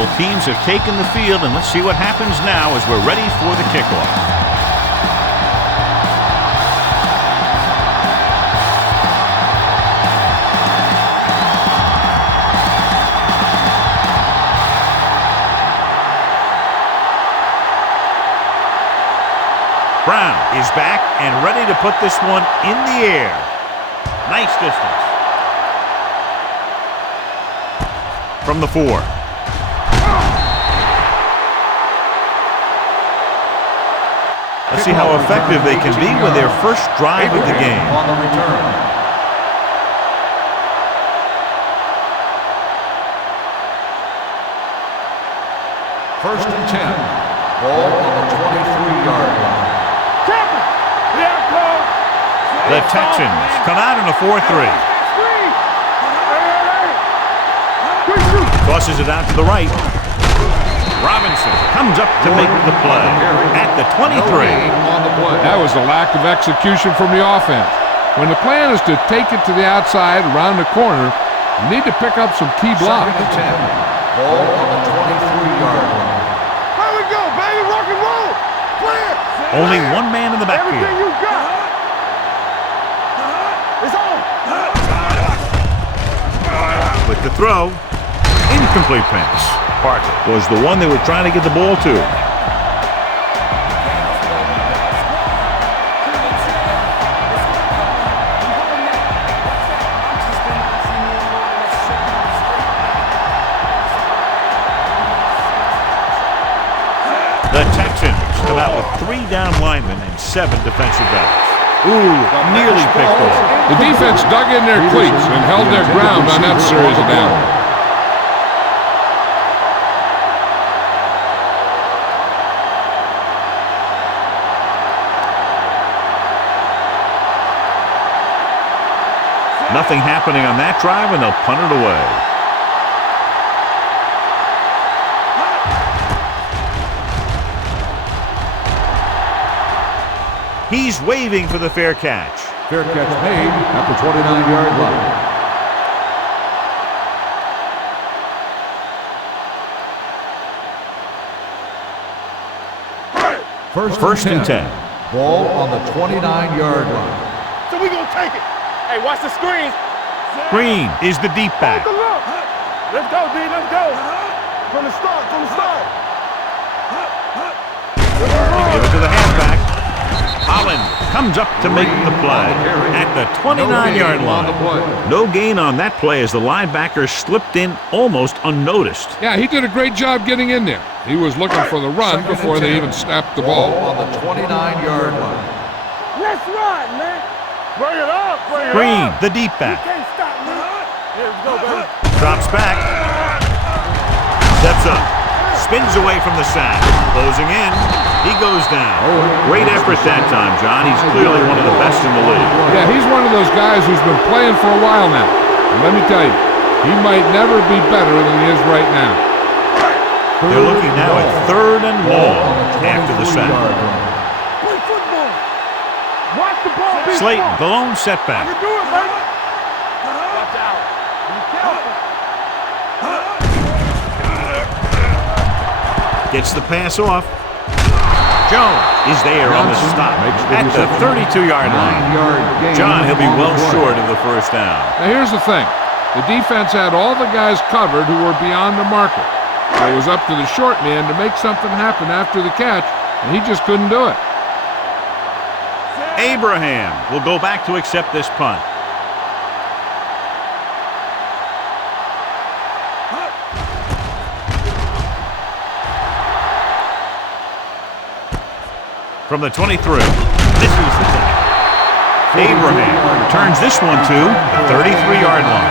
Both teams have taken the field, and let's see what happens now as we're ready for the kickoff. Brown is back and ready to put this one in the air. Nice distance. From the 4. Let's see how effective they can be with their first drive of the game. On the return. First and 10. Ball on the 23-yard line. The Texans come out in a 4-3. Tosses it out to the right. Robinson comes up to make the play at the 23. That was a lack of execution from the offense. When the plan is to take it to the outside around the corner, you need to pick up some key blocks. Second and 10. Ball on the 23-yard line. Here we go, baby. Rock and roll. Clear. Only one man in the backfield. Everything you got. It's on. With the throw, incomplete pass. Parker was the one they were trying to get the ball to. The Texans come out with 3 down linemen and 7 defensive backs. Ooh, nearly picked off. The defense dug in their cleats and held their ground on that series of downs. Nothing happening on that drive, and they'll punt it away. He's waving for the fair catch. Fair catch made at the 29-yard line. First and 10. Ball on the 29-yard line. So we gonna take it. Hey, watch the screen. Green is the deep back. Take a look. Let's go, D. Let's go. From the start. From the start. They give it to the halfback. Holland comes up to make the play at the 29-yard line. No gain on that play as the linebacker slipped in almost unnoticed. Yeah, he did a great job getting in there. He was looking for the run before they even snapped the ball. On the 29-yard line. Let's run, man. Bring it up. Green, the deep back. You can't stop me. Here we go, baby. Drops back. Steps up. Spins away from the sack. Closing in. He goes down. Great effort that time, John. He's clearly one of the best in the league. Yeah, he's one of those guys who's been playing for a while now. And let me tell you, he might never be better than he is right now. They're looking now at 3rd and long after the sack. Play football. Watch the ball be Slayton, smart. the lone setback. You do it, baby. Watch out. Be careful. Gets the pass off. Jones is there on the stop at the 32-yard line. John, he'll be well short of the first down. Now here's the thing. The defense had all the guys covered who were beyond the marker. So it was up to the short man to make something happen after the catch, and he just couldn't do it. Abraham will go back to accept this punt. From the 23, this is the tackle. Abraham turns this one to the 33-yard line.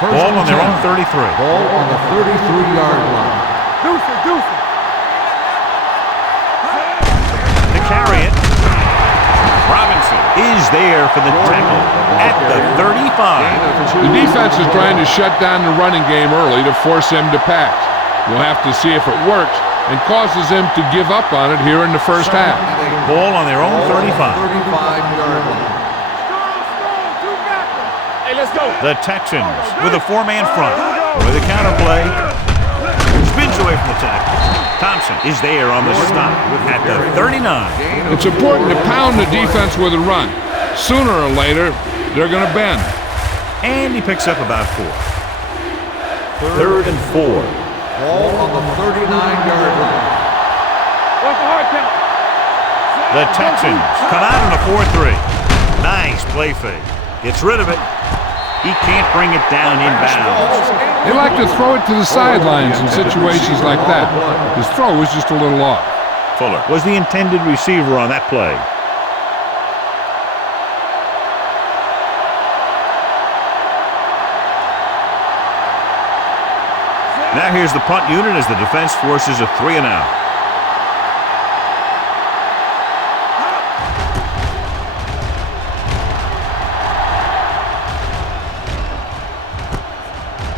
Ball on their own 33. Ball on the 33-yard line. Deuce it. To carry it, Robinson is there for the tackle at the 35. The defense is trying to shut down the running game early to force him to pass. We'll have to see if it works and causes him to give up on it here in the first half. Ball on their own 35. 35-yard line. Hey, let's go. The Texans with a four-man front. With a counterplay. Spins away from the tackle. Thompson is there on the stop at the 39. It's important to pound the defense with a run. Sooner or later, they're going to bend. And he picks up about 4. Third and 4. Ball on the 39-yard line. What's the hard count? The Texans come out in a 4-3. Nice play fake. Gets rid of it. He can't bring it down inbounds. They like to throw it to the sidelines in situations like that. His throw was just a little off. Fuller was the intended receiver on that play. Now here's the punt unit as the defense forces a 3-and-out.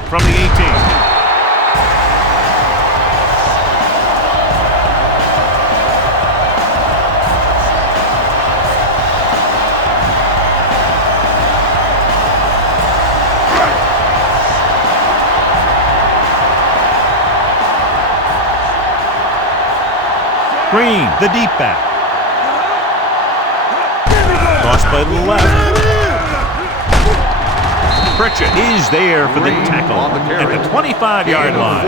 From the 18. Green, the deep back. Cross play to the left. Pritchett is there for the tackle at the 25-yard line.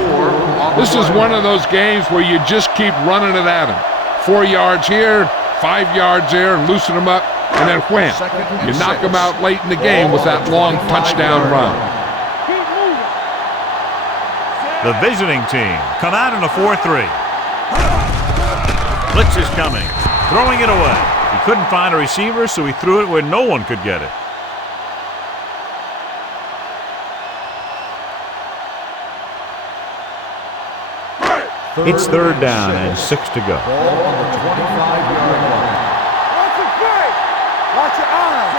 This is one of those games where you just keep running it at him. 4 yards here, 5 yards there, and loosen them up, and then wham. You knock them out late in the game with that long touchdown run. The visiting team come out in a 4-3. Blitz is coming, throwing it away. He couldn't find a receiver, so he threw it where no one could get it. It's third down and 6 to go. Ball on the 25-yard line. Watch your feet. Watch your eyes.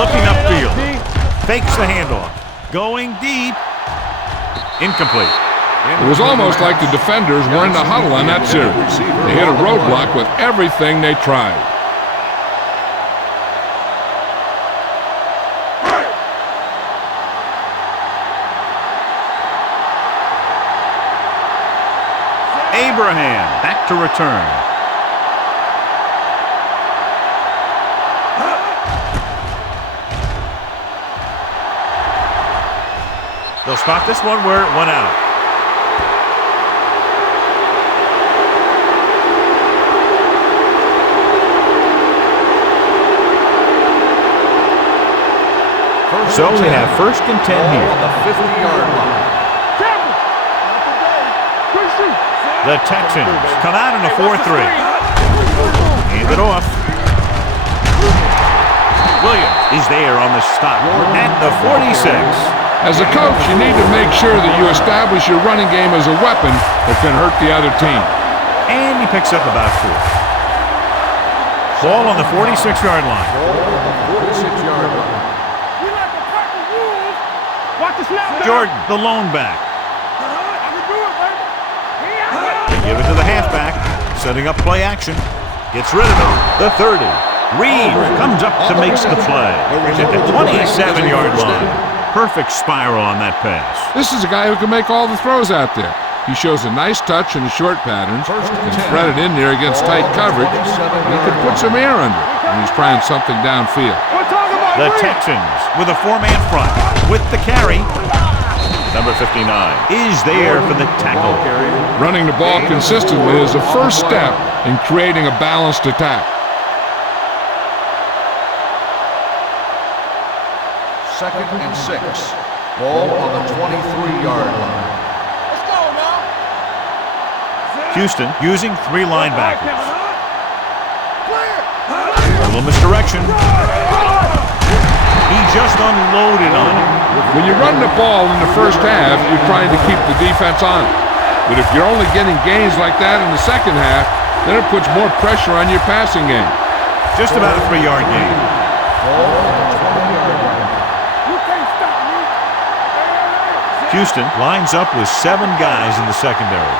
Looking upfield. Fakes the handoff. Going deep. Incomplete. It was almost like the defenders were in the huddle on that series. They hit a roadblock with everything they tried. Abraham back to return. They'll spot this one where it went out. So we have first and 10 here. On the 50-yard line. The Texans come out in a 4-3. Hand it off. Williams is there on the stop at the 46. As a coach, you need to make sure that you establish your running game as a weapon that can hurt the other team. And he picks up about 4. Ball on the 46-yard line. Ball on the 46-yard line. We like to crack the rules. Watch the snap. Jordan, the lone back. I can do it, baby. They give it to the halfback, setting up play action. Gets rid of it. The 30. Reed comes up to make the play at the 27-yard line. Perfect spiral on that pass. This is a guy who can make all the throws out there. He shows a nice touch in the short patterns, can thread it in there against tight coverage, and he can put some air under it when he's trying something downfield. We're talking about The Reed. Texans with a four-man front with the carry. Number 59 is there for the tackle. Running the ball consistently is a first step in creating a balanced attack. Second and 6. Ball on the 23-yard line. Let's go now. Houston using 3 linebackers. Clear. A little misdirection. He just unloaded on him. When you run the ball in the first half, you're trying to keep the defense on it. But if you're only getting gains like that in the second half, then it puts more pressure on your passing game. Just about a 3-yard gain. Ball on the 20-yard line. You can't stop me. Houston lines up with 7 guys in the secondary.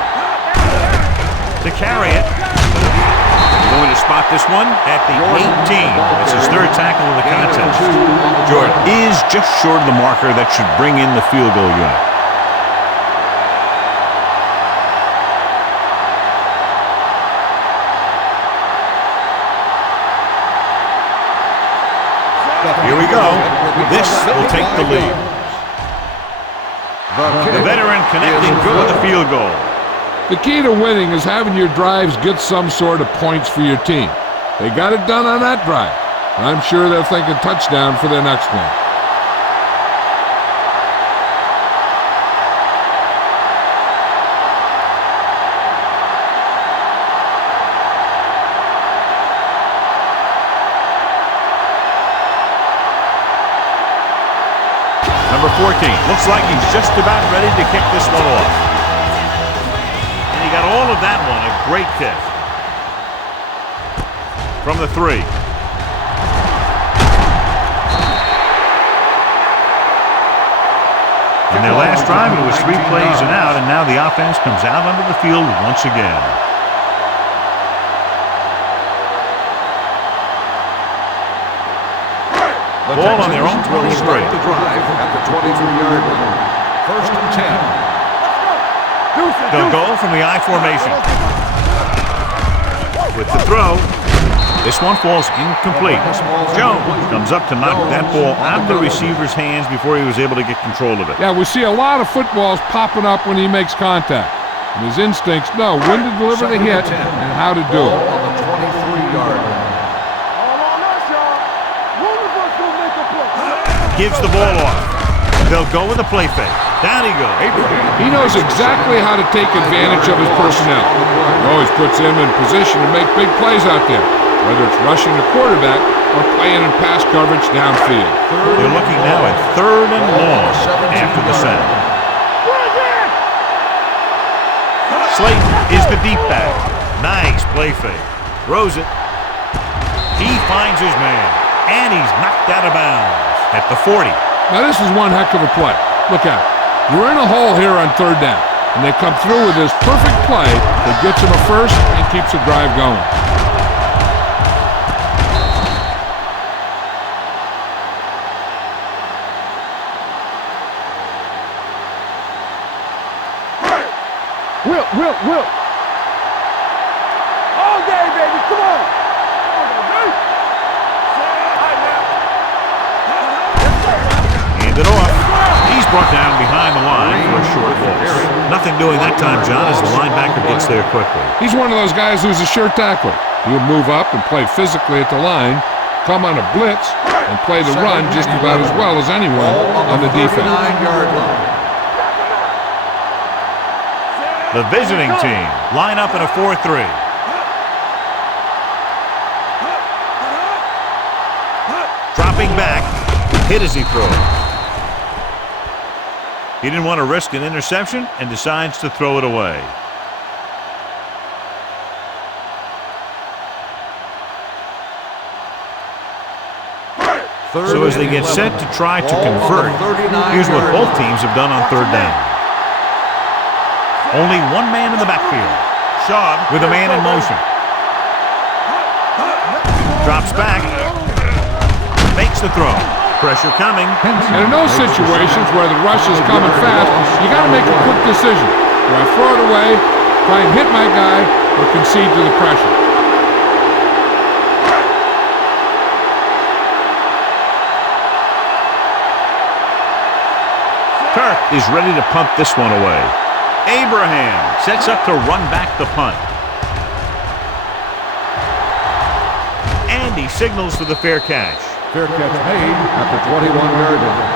To carry it. Going to spot this one at the 18. It's his third tackle of the contest. Jordan is just short of the marker that should bring in the field goal unit. Here we go. This will take the lead. The veteran connecting for the field goal. The key to winning is having your drives get some sort of points for your team. They got it done on that drive. I'm sure they're thinking touchdown for their next one. Number 14. Looks like he's just about ready to kick this one off. And he got all of that one. A great kick. From the 3. In their last drive, it was 3 plays and out, and now the offense comes out onto the field once again. Ball on their own 23. The drive at the 23-yard line. First and 10. They'll go from the I formation. With the throw, this one falls incomplete. Jones comes up to knock that ball out of the receiver's hands before he was able to get control of it. Yeah, we see a lot of footballs popping up when he makes contact. And his instincts know when to deliver the hit and how to do it. On the 23-yard line. Gives the ball off. They'll go with a play fake. Down he goes. He knows exactly how to take advantage of his personnel. He always puts him in position to make big plays out there, whether it's rushing the quarterback or playing in pass coverage downfield. They're looking now at 3rd and long after the sack. Slayton is the deep back. Nice play fake. Throws it. He finds his man, and he's knocked out of bounds at the 40. Now this is one heck of a play. Look out. You're in a hole here on 3rd down, and they come through with this perfect play that gets them a first and keeps the drive going. Will. All day, baby, come on. Hand it off. He's brought down behind the line for a short loss. Nothing doing that time, John, as the linebacker gets there quickly. He's one of those guys who's a sure tackler. He'll move up and play physically at the line, come on a blitz, and play the run just about as well as anyone on the defense. 39-yard line. The visiting team line up in a 4-3. Dropping back, hit as he throws. He didn't want to risk an interception and decides to throw it away. So as they get set to try to convert, here's what both teams have done on 3rd down. Only one man in the backfield. Shaw with a man in motion. Drops back. Makes the throw. Pressure coming. And in those situations where the rush is coming fast, you got to make a quick decision. Do I throw it away, try and hit my guy, or concede to the pressure? Turk is ready to punt this one away. Abraham sets up to run back the punt. And he signals for the fair catch. Fair catch made at the 21-yard line.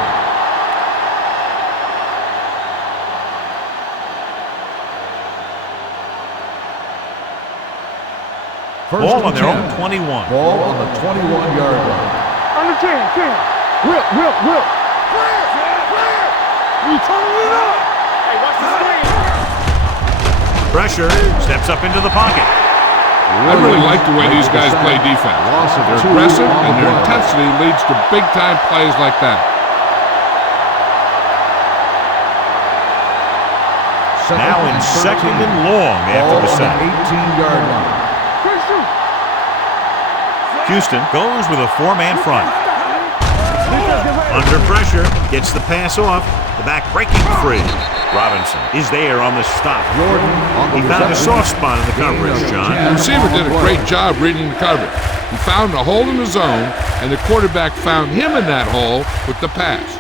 Ball on their own 21. Ball on the 21-yard line. On the 10. Will. Clear. You turning it up. Hey, watch the screen. Pressure, steps up into the pocket. I really like the way these guys play defense. They're aggressive, and their intensity leads to big-time plays like that. Now in 2nd and long after the sack. 18-yard line. Houston goes with a 4-man front. Under pressure, gets the pass off. The back breaking free. Robinson is there on the stop. He found a soft spot in the coverage, John. The receiver did a great job reading the coverage. He found a hole in the zone, and the quarterback found him in that hole with the pass.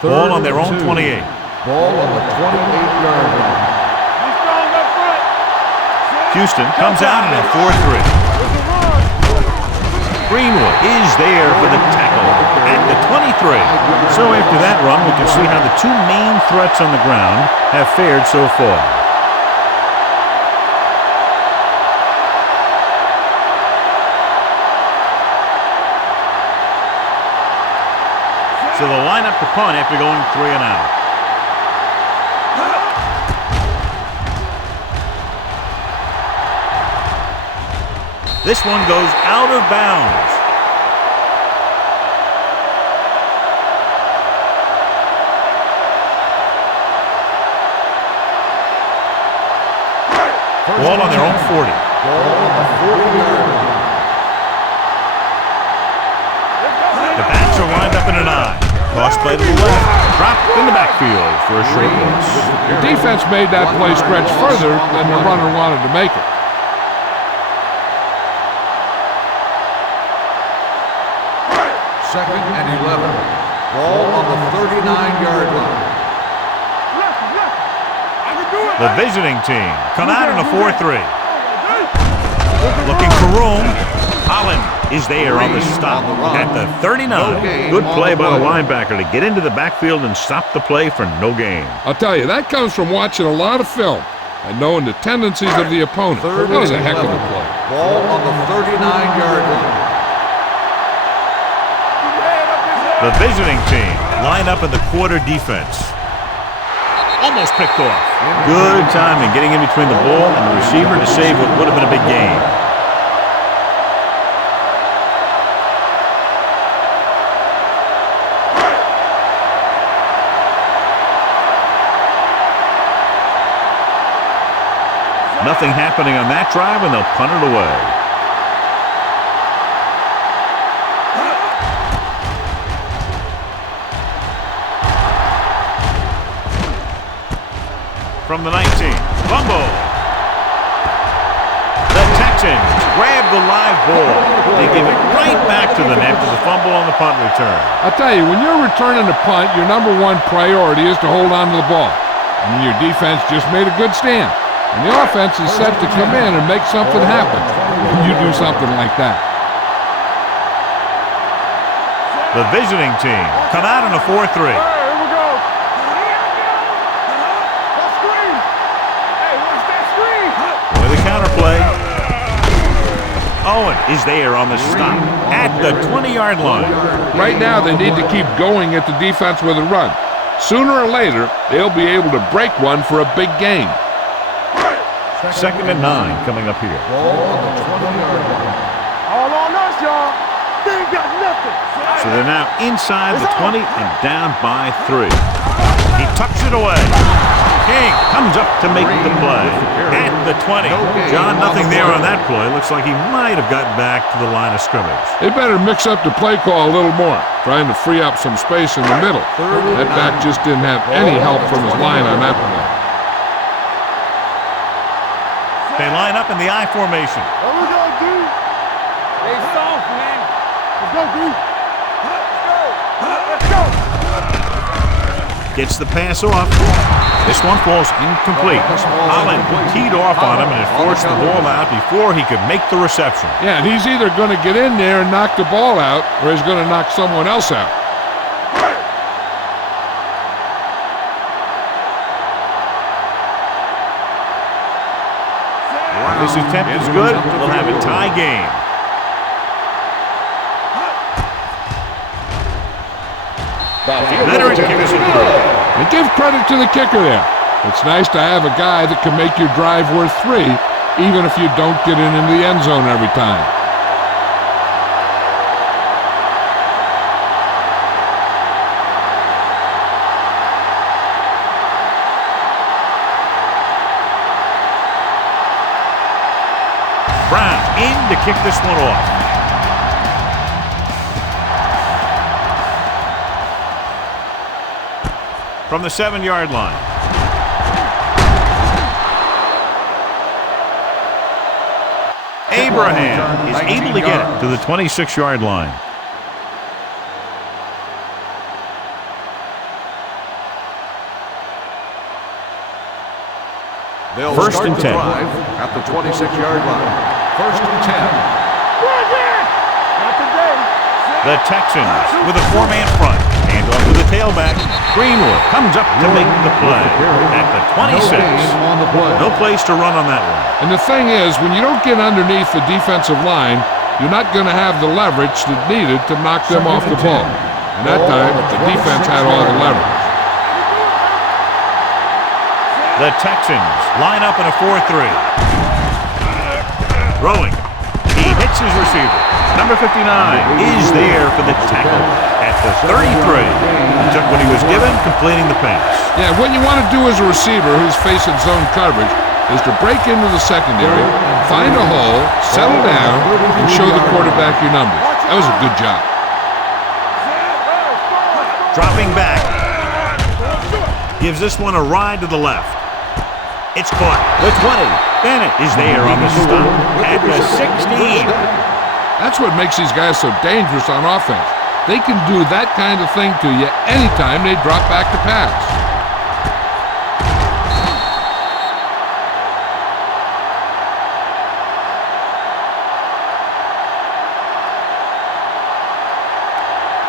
Ball on their own 28. Ball on the 28-yard line. Houston comes out in a 4-3. Greenwood is there for the tackle at the 23. So after that run, we can see how the two main threats on the ground have fared so far. So they'll line up the punt after going 3 and out. This one goes out of bounds. Ball on their own 40. Ball on the 40-yard line. The backs are lined up in an I. Cross play to the left. Dropped in the backfield for a short loss. The defense made that play stretch further than the runner wanted to make it. Second and 11. Ball on the 39-yard line. The visiting team come out in a 4-3. Looking for room. Holland is there on the stop at the 39. Good play by the linebacker to get into the backfield and stop the play for no gain. I'll tell you, that comes from watching a lot of film and knowing the tendencies of the opponent. That was a heck of a play. Ball on the 39-yard line. The visiting team line up in the quarter defense. Almost picked off. Good timing getting in between the ball and the receiver to save what would have been a big gain. Nothing happening on that drive, and they'll punt it away. From the 19, fumble. The Texans grab the live ball. They give it right back to them after the fumble on the punt return. I'll tell you, when you're returning a punt, your number one priority is to hold on to the ball. And your defense just made a good stand. And the offense is set to come in and make something happen when you do something like that. The visiting team come out in a 4-3. Counterplay. Owen is there on the stop at the 20-yard line. Right now, they need to keep going at the defense with a run. Sooner or later, they'll be able to break one for a big gain. Second and 9 coming up here. Ball on the 20-yard line. All on us, y'all. They ain't got nothing. So they're now inside the 20 and down by 3. He tucks it away. King comes up to make the play at the 20. John, nothing there on that play. Looks like he might have gotten back to the line of scrimmage. They better mix up the play call a little more, trying to free up some space in the middle. That back just didn't have any help from his line on that play. They line up in the I formation. What we gonna do? They soft, man. Let's go, D. Let's go. Let's go. Gets the pass off. This one falls incomplete. Holland teed off on him and it forced the ball out before he could make the reception. Yeah, and he's either going to get in there and knock the ball out, or he's going to knock someone else out. This attempt is good. We'll have a tie game. Leonard gives it through. And give credit to the kicker there. It's nice to have a guy that can make your drive worth 3, even if you don't get in the end zone every time. in to kick this one off. From the 7-yard line. Abraham is able to get it to the 26-yard line. They'll First start and the 10. drive at the 26-yard line. First and 10. Not today. The Texans with a 4-man front. Hand off to the tailback. Greenwood comes up to make the play at the 26. On the play. No place to run on that one. And the thing is, when you don't get underneath the defensive line, you're not going to have the leverage that's needed to knock them off the ball. And that time, the defense had all the leverage. The Texans line up in a 4-3. Throwing. He hits his receiver. Number 59 is there for the tackle at the 33. He took what he was given, completing the pass. Yeah, what you want to do as a receiver who's facing zone coverage is to break into the secondary, find a hole, settle down, and show the quarterback your numbers. That was a good job. Dropping back. Gives this one a ride to the left. It's caught. The 20. Bennett is there on the stop at the 16. That's what makes these guys so dangerous on offense. They can do that kind of thing to you anytime they drop back to pass.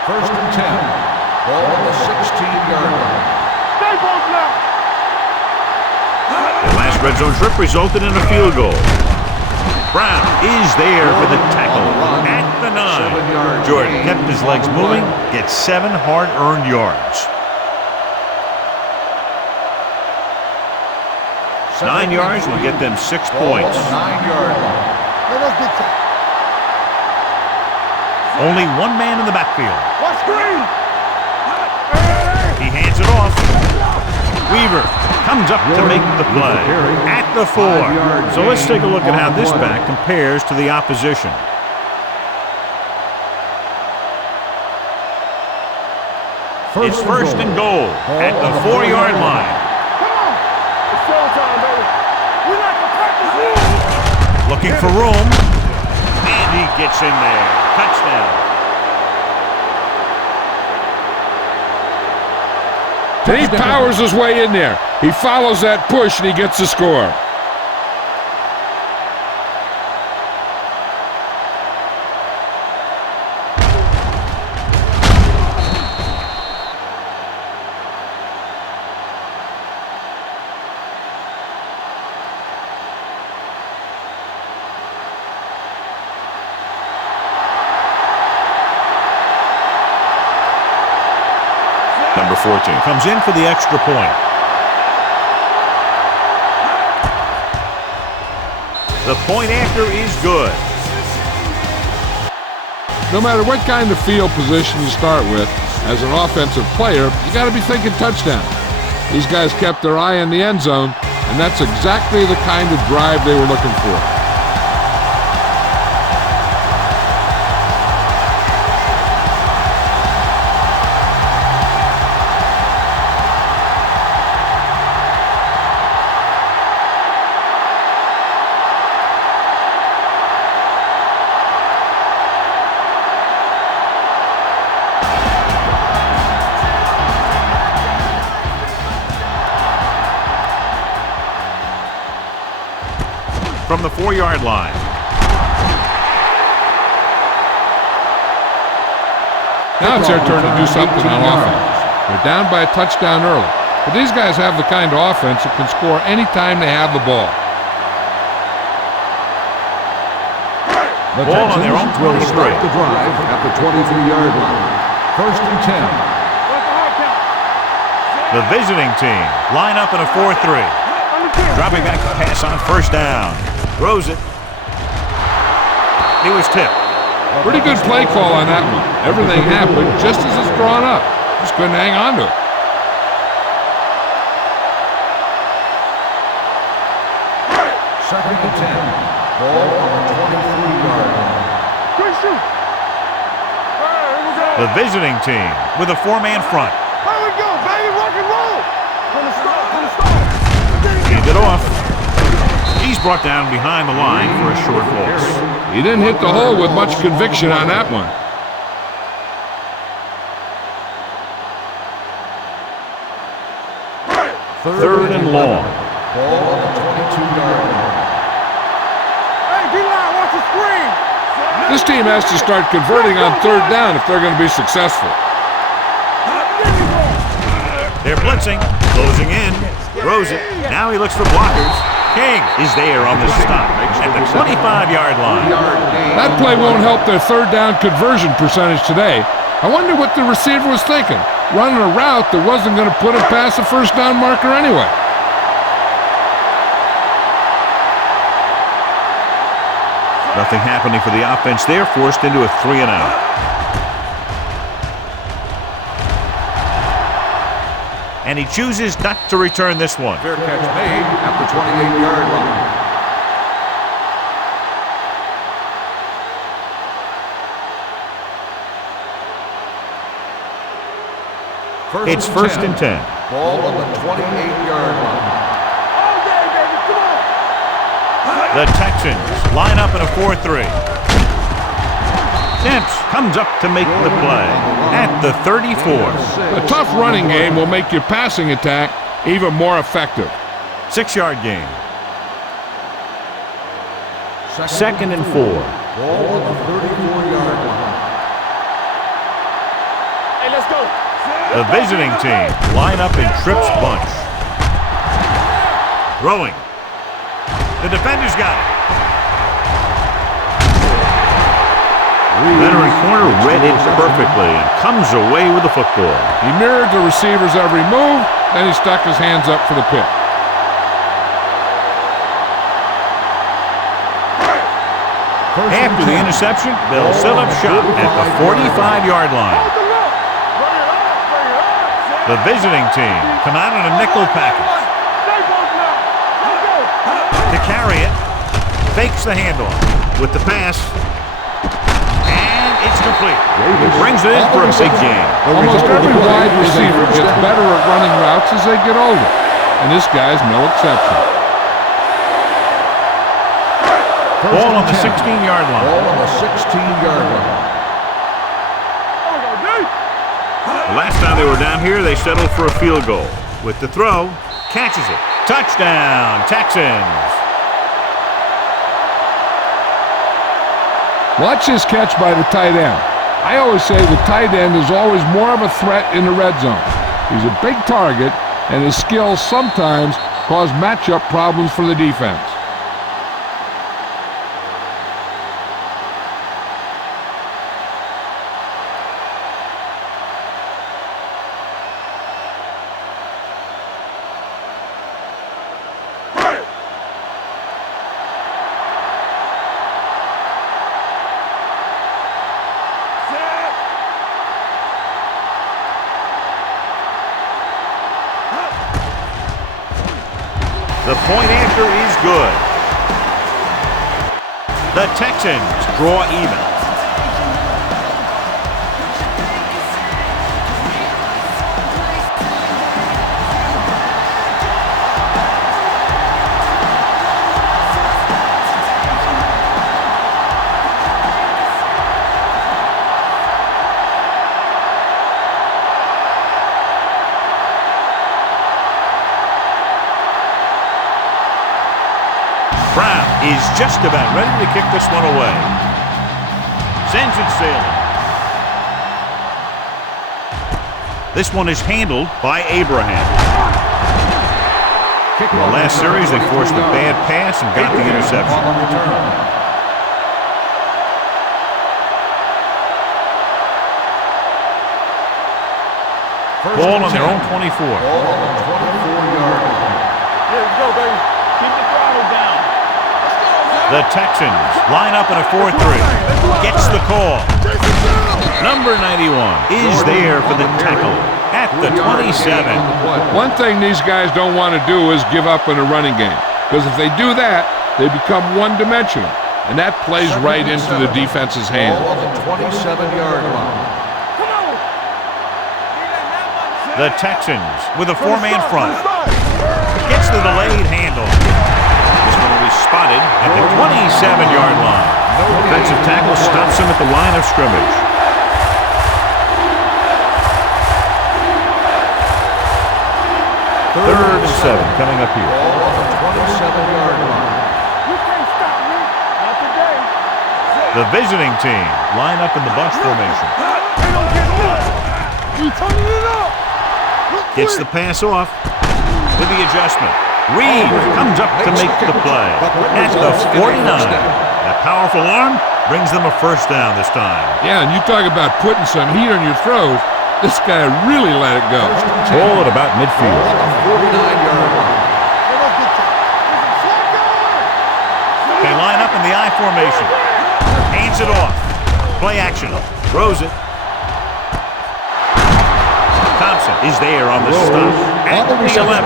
First and 10. Ball on the 16-yard line. Stay both now. The last red zone trip resulted in a field goal. Brown is there for the tackle at the 9. Jordan kept his legs moving, gets 7 hard-earned yards. 9 yards will get them 6 points. 9-yard line. That's big time. Only one man in the backfield. Watch screen. He hands it off. Weaver comes up to make the play at the 4. So let's take a look at how this back compares to the opposition. It's first and goal at the 4-yard line. Come on. It's showtime, baby. We like to practice rules. Looking for room. And he gets in there. Touchdown. He powers his way in there. He follows that push and he gets the score. Number 14 comes in for the extra point. The point after is good. No matter what kind of field position you start with, as an offensive player, you got to be thinking touchdown. These guys kept their eye on the end zone, and that's exactly the kind of drive they were looking for. From the 4-yard line. Now it's their turn to do something on offense. They're down by a touchdown early. But these guys have the kind of offense that can score anytime they have the ball. The Ball on their own Texans will 23. start the drive at the 23-yard line. First and 10. The visiting team line up in a 4-3. Dropping back to pass on first down. Throws it. He was tipped. Pretty good play call on that one. Everything happened just as it's drawn up. Just couldn't hang on to it. Second and 10. Ball on the 23-yard line. Good shoot. All right, here we go. The visiting team with a four-man front. Here we go, baby. Rock and roll. From the start. Hand it off. He's brought down behind the line for a short loss. He didn't hit the hole with much conviction on that one. Third and long. Ball on the 22-yard line. Hey, D-line, watch the screen. This team has to start converting on third down if they're going to be successful. They're blitzing, closing in, throws it. Now he looks for blockers. King is there on the stop at the 25-yard line. That play won't help their third down conversion percentage today. I wonder what the receiver was thinking, running a route that wasn't going to put him past the first down marker anyway. Nothing happening for the offense there, forced into a 3-and-out. And he chooses not to return this one. Fair catch made at the 28-yard line. It's first and 10. Ball on the 28-yard line. All day, baby. Come on. The Texans line up in a 4-3. Dempsey comes up to make the play at the 34. A tough running game will make your passing attack even more effective. 6-yard gain. Second and 4. Ball on the 34-yard line. Hey, let's go. The visiting team line up in trips bunch. Throwing. The defender's got it. Veteran corner read it perfectly and comes away with the football. He mirrored the receiver's every move, then he stuck his hands up for the pick. After the interception, they'll set up shop at the 45-yard line. The visiting team come out in a nickel package. To carry it, fakes the handoff with the pass, and it's complete. He brings it in for a big gain. Almost every wide receiver gets better at running routes as they get older, and this guy's no exception. Ball on the 16-yard line. Ball on the 16-yard line. The last time they were down here, they settled for a field goal. With the throw, catches it. Touchdown, Texans. Watch this catch by the tight end. I always say the tight end is always more of a threat in the red zone. He's a big target, and his skills sometimes cause matchup problems for the defense. The point after is good. The Texans draw even. Brown is just about ready to kick this one away. Sends it sailing. This one is handled by Abraham. In the last series, they forced a bad pass and got the interception. Ball on their own 24. Ball on the 24-yard line. Let's go, baby. Keep the throttle down. The Texans line up in a 4-3. Gets the call. Number 91 is there for the tackle at the 27. One thing these guys don't want to do is give up in a running game, because if they do that, they become one-dimensional, and that plays right into the defense's hand. Ball on the 27-yard line. The Texans with a four-man front. Gets the delayed handoff. This one will be spotted at the 27-yard line. Defensive tackle stops him at the line of scrimmage. Third and 7 coming up here. Ball on the 27-yard line. You can't stop me. Not today. The visiting team line up in the bunch formation. They don't get loose. You turning it up. Gets the pass off with the adjustment. Reed comes up to make the play at the 49. That powerful arm brings them a first down this time. Yeah, and you talk about putting some heat on your throws. This guy really let it go. Ball at about midfield. On the 49-yard line. They line up in the I formation. Hands it off. Play action. Throws it. Thompson is there on the stop at the 11.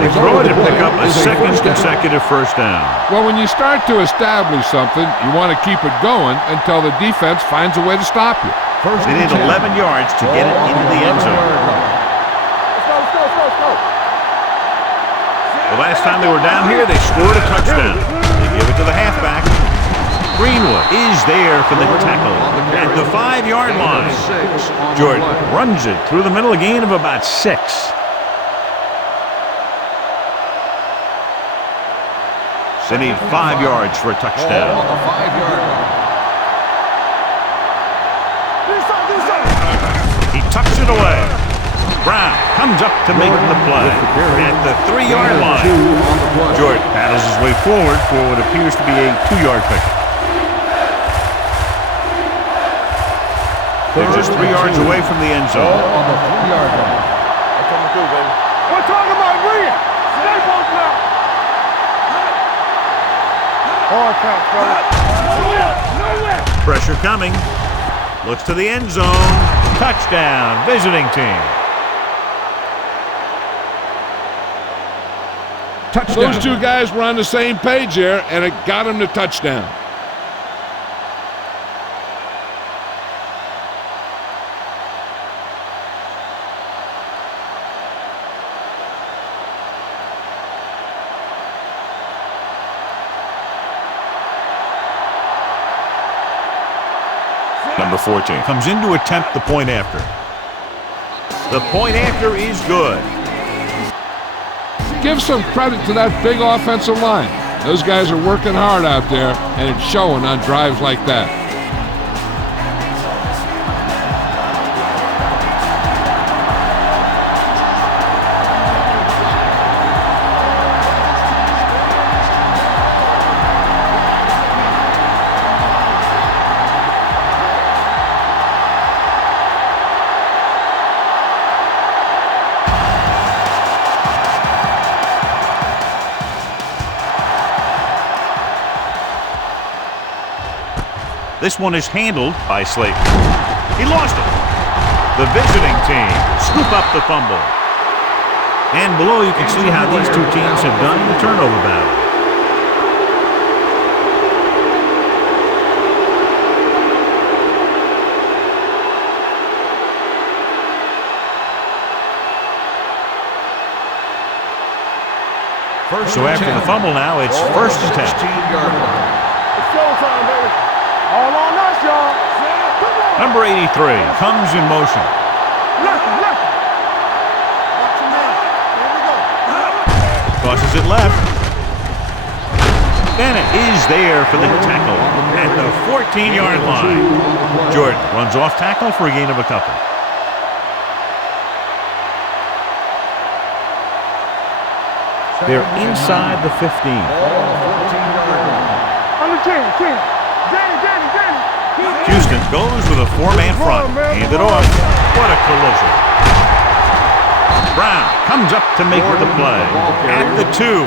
They throw it to pick up a second consecutive first down. Well, when you start to establish something, you want to keep it going until the defense finds a way to stop you. They need 11 yards to get it into the end zone. Let's go. The last time they were down here, they scored a touchdown. They give it to the halfback. Greenwood is there for the tackle at the 5-yard line. Jordan runs it through the middle, a gain of about 6. They need 5 yards for a touchdown. On the 5-yard line. He tucks it away. Brown comes up to make the play at the 3-yard line. Jordan paddles his way forward for what appears to be a 2-yard pickup. They're just 3 yards away from the end zone. On the 3-yard line. Coming through, baby. We're talking about Green. Stay both now. Hard count, brother. Nowhere. Pressure coming. Looks to the end zone. Touchdown, visiting team. Touchdown. Those two guys were on the same page here, and it got them to touchdown. Number 14 comes in to attempt the point after. The point after is good. Give some credit to that big offensive line. Those guys are working hard out there, and it's showing on drives like that. This one is handled by Slayton. He lost it. The visiting team scoop up the fumble. And below you can see how these two teams have done in the turnover battle. So after the fumble now, it's first and 10. 16-yard line. It's showtime, baby. All on us, y'all. Number 83 comes in motion. Watch your man. Here we go. Crosses it left. Bennett is there for the tackle at the 14-yard line. Jordan runs off tackle for a gain of a couple. They're inside the 15. On the 10. Danny. Houston goes with a four-man front. Hand it off. What a collision. Brown comes up to make the play. At the 2.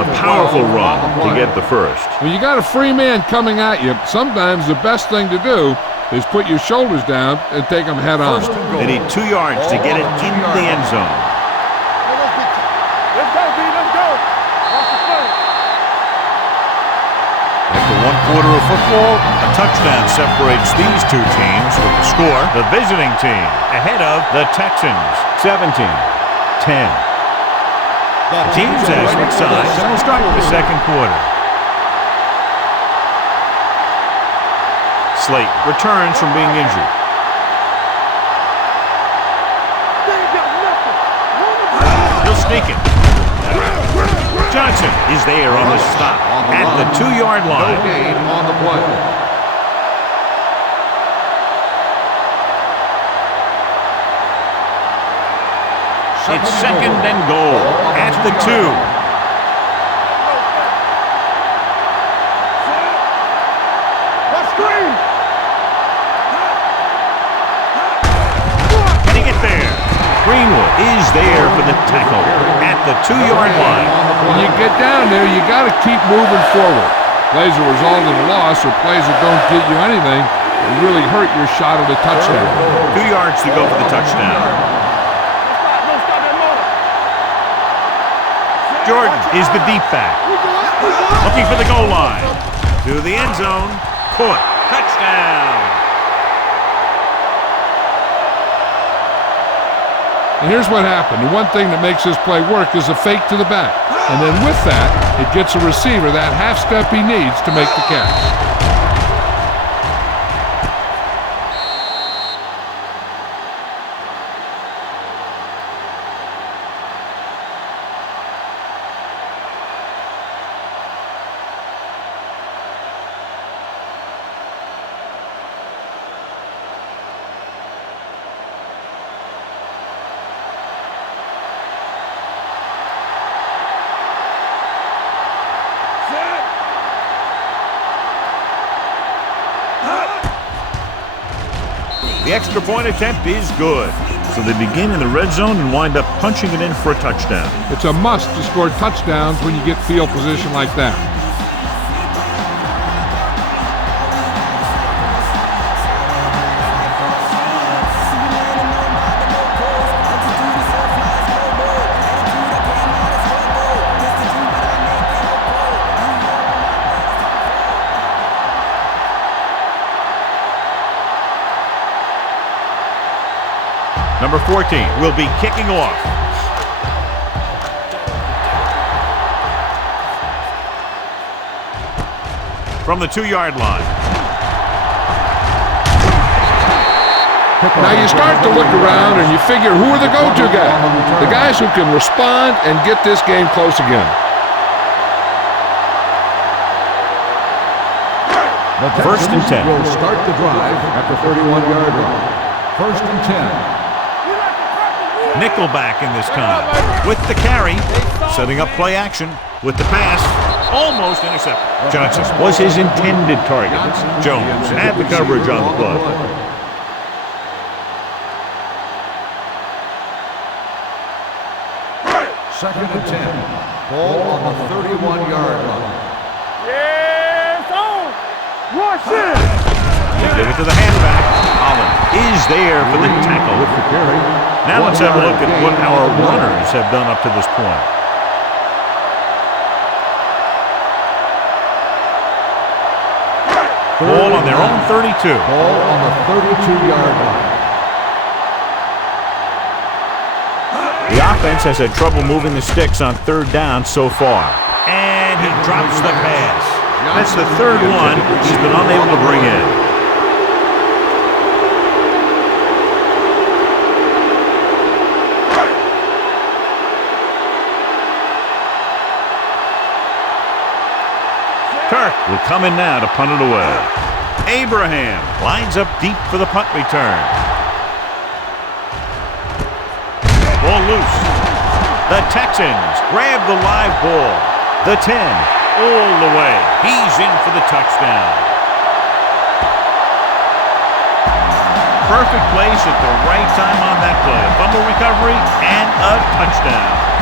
A powerful run to get the first. When you got a free man coming at you, sometimes the best thing to do is put your shoulders down and take them head on. They need 2 yards to get it into the end zone. Let's go, B. Let's go. Watch the play. quarter of football, a touchdown separates these two teams with the score. The visiting team ahead of the Texans, 17-10. The teams as switch sides will start the second quarter. Slate returns from being injured. He'll sneak it. Johnson is there on the stop at the 2-yard line. No gain on the play. It's second and goal at the 2. Can he get there? Greenwood is there for the tackle at the 2-yard line. When you get down there, you got to keep moving forward. Plays that result in a loss or plays that don't get you anything will really hurt your shot at a touchdown. 2 yards to go for the touchdown. Jordan is the deep back. Looking for the goal line. To the end zone. Caught. Touchdown. And here's what happened. The one thing that makes this play work is a fake to the back. And then with that, it gets a receiver that half step he needs to make the catch. The extra point attempt is good. So they begin in the red zone and wind up punching it in for a touchdown. It's a must to score touchdowns when you get field position like that. Number 14 will be kicking off. From the 2-yard line. Now you start to look around and you figure, who are the go-to guys? The guys who can respond and get this game close again. The First and 10. Will start the drive at the 31-yard line. First and 10. Nickelback in this time with the carry, setting up play action with the pass, almost intercepted. Johnson was his intended target. Jones had the coverage on the play. Second and 10. Ball on the 31-yard line. Yes, on! Rush it! They give it to the halfback. Holland is there for the tackle. With the carry. Now let's have a look at what our runners have done up to this point. Ball on their own 32. Ball on the 32-yard line. The offense has had trouble moving the sticks on third down so far. And he drops the pass. That's the third one he's been unable to bring in. Kirk will come in now to punt it away. Abraham lines up deep for the punt return. Ball loose. The Texans grab the live ball. The 10 all the way. He's in for the touchdown. Perfect place at the right time on that play. A fumble recovery and a touchdown.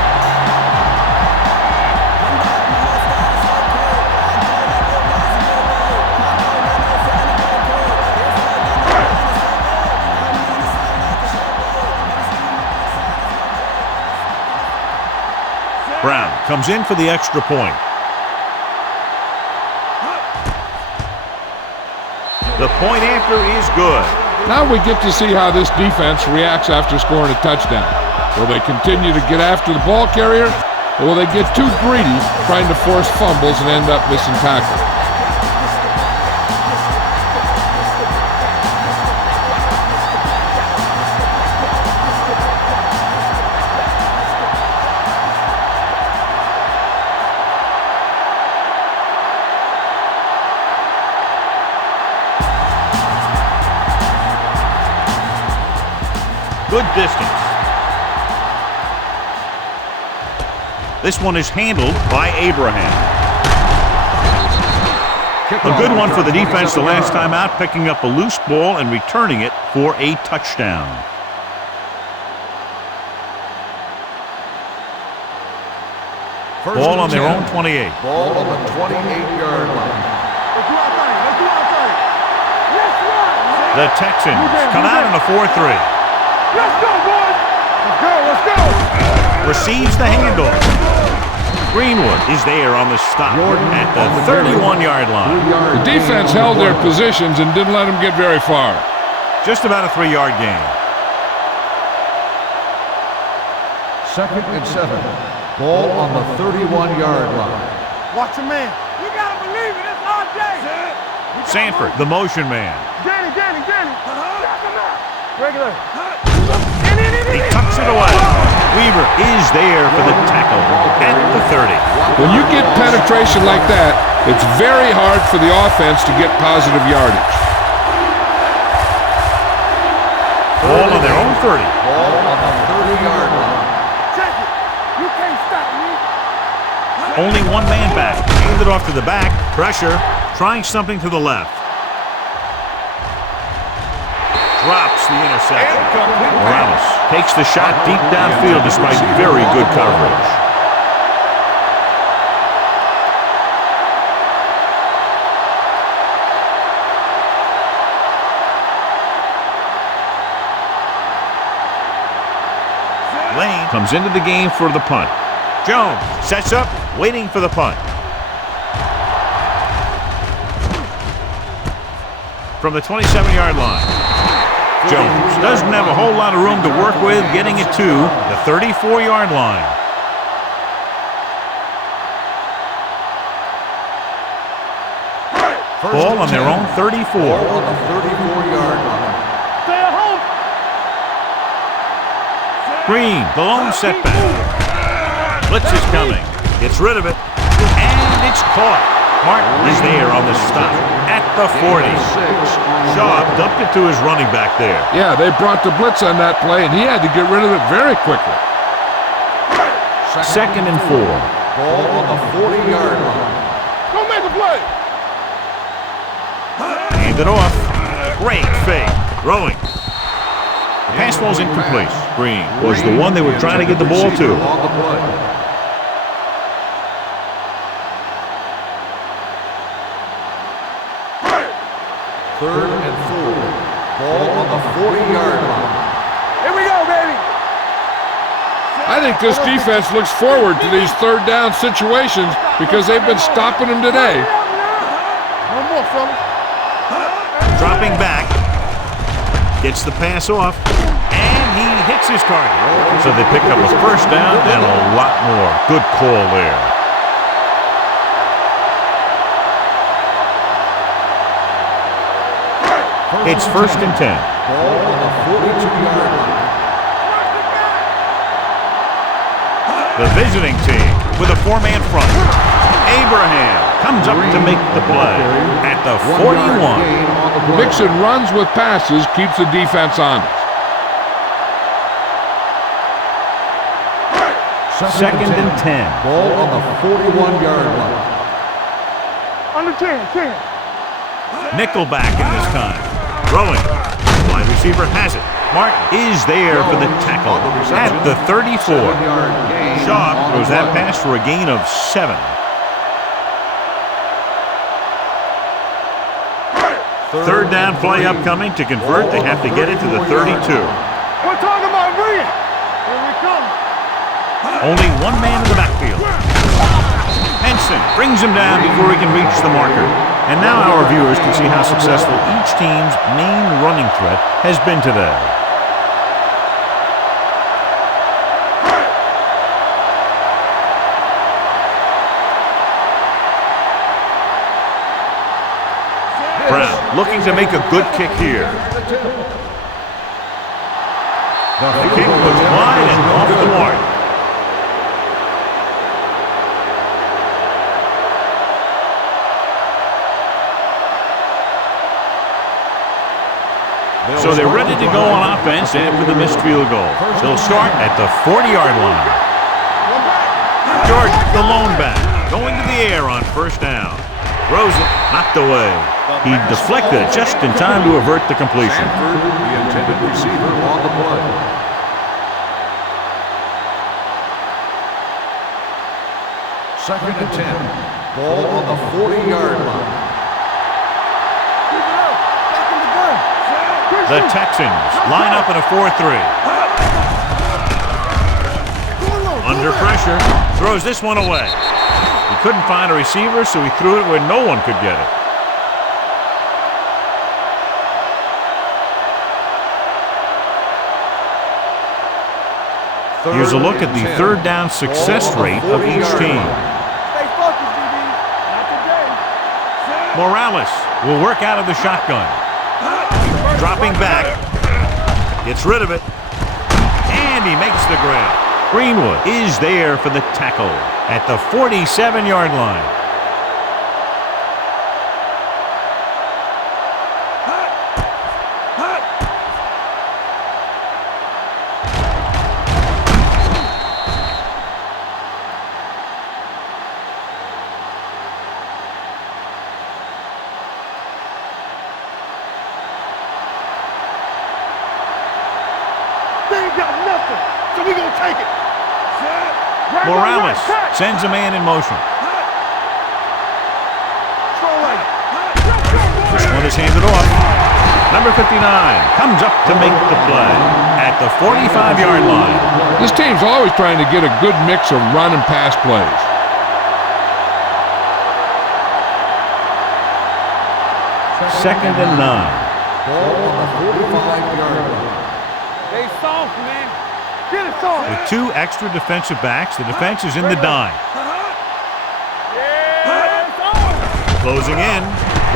Brown comes in for the extra point. The point after is good. Now we get to see how this defense reacts after scoring a touchdown. Will they continue to get after the ball carrier, or will they get too greedy trying to force fumbles and end up missing tackles? Good distance. This one is handled by Abraham. A good one for the defense the last time out, picking up a loose ball and returning it for a touchdown. Ball on their own 28. Ball on the 28-yard line. The Texans come out in a 4-3. Let's go, boys! Let's go, let's go! Receives the handoff. Greenwood is there on the stop at the 31-yard line. The defense held their positions and didn't let them get very far. Just about a 3-yard gain. 2nd and 7. Ball on the 31-yard line. Watch your man. You gotta believe it. It's all day. Sanford, the motion man. Danny. Regular. He tucks it away. Weaver is there for the tackle at the 30. When you get penetration like that, it's very hard for the offense to get positive yardage. Ball on their own 30. Ball on the 30-yard line. Check it. You can't stop me. Only one man back. Hand it off to the back. Pressure. Trying something to the left. Drops the interception. Morales takes the shot deep downfield despite very good coverage. Lane comes into the game for the punt. Jones sets up, waiting for the punt. From the 27-yard line. Jones doesn't have a whole lot of room to work with, getting it to the 34-yard line. Ball on their own 34. Ball on the 34-yard line. Stay at home. Green, the lone setback. Blitz is coming. Gets rid of it. And it's caught. Martin is there on the stop at the 40. Shaw dumped it to his running back there. Yeah, they brought the blitz on that play, and he had to get rid of it very quickly. 2nd and 4. Ball on the 40-yard line. Go make a play. Hand it off. Great fake. Throwing. The pass ball's incomplete. Green was the one they were trying to get the ball to. On the play. Third and 4. Ball on the 40-yard line. Here we go, baby. I think this defense looks forward to these third-down situations because they've been stopping them today. One more, fella. Dropping back. Gets the pass off. And he hits his target. So they pick up a first down and a lot more. Good call there. It's 1st and 10. Ball on the 42-yard line. The visiting team with a 4-man front. Abraham comes up to make the play at the 41. Mixing runs with passes keeps the defense honest. 2nd and 10. Ball on the 41-yard line. Under 10. Nickelback in this time. Throwing. Wide receiver has it. Martin is there for the tackle at the 34. Shaw throws that pass for a gain of 7. Third down play upcoming. To convert, they have to get it to the 32. We're talking about bringing. Here we come. Only one man in the backfield. Henson brings him down before he can reach the marker. And now our viewers can see how successful each team's main running threat has been today. Brown looking to make a good kick here. The kick was wide and off the mark. So they're ready to go on offense after the missed field goal. They'll start at the 40-yard line. George, the lone back, going to the air on first down. Throws it, knocked away. He deflected it just in time to avert the completion. Sanford, the intended receiver on the play. Second and 10. Ball on the 40-yard line. The Texans line up in a 4-3. Under pressure, throws this one away. He couldn't find a receiver, so he threw it where no one could get it. Here's a look at the third down success rate of each team. Morales will work out of the shotgun. Dropping back, gets rid of it, and he makes the grab. Greenwood is there for the tackle at the 47-yard line. Morales sends a man in motion. This one is handed off. Number 59 comes up to make the play at the 45-yard line. This team's always trying to get a good mix of run and pass plays. Second and 9. Ball on the 45-yard line. They soft, man. Get it soft. With two extra defensive backs, the defense is in the dime. Closing in,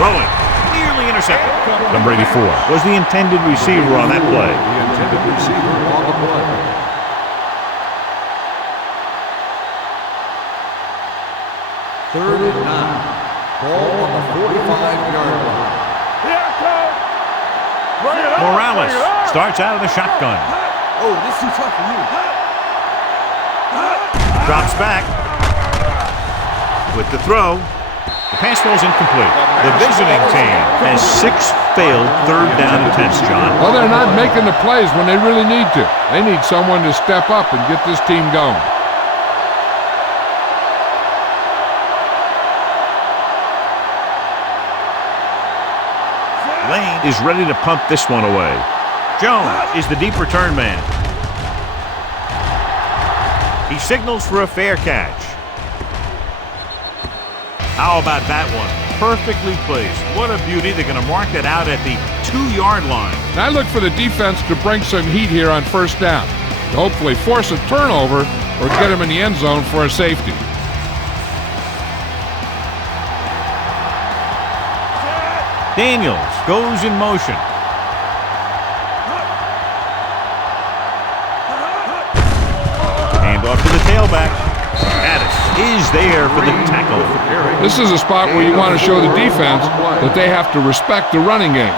throwing, nearly intercepted. Number 84 was the intended receiver on that play. The intended receiver on the play. Third and 9. Ball on the 45-yard line. Morales starts out of the shotgun. Oh, this is too tough for you. Drops back. With the throw, the pass falls incomplete. The visiting team has 6 failed third down attempts, John. Well, they're not making the plays when they really need to. They need someone to step up and get this team going. Lane is ready to punt this one away. Jones is the deep return man. He signals for a fair catch. How about that one? Perfectly placed. What a beauty. They're going to mark that out at the 2-yard line. Now I look for the defense to bring some heat here on first down, to hopefully force a turnover or get him in the end zone for a safety. Daniels goes in motion. Hand off to the tailback. Addis is there for the tackle. This is a spot where you want to show the defense that they have to respect the running game.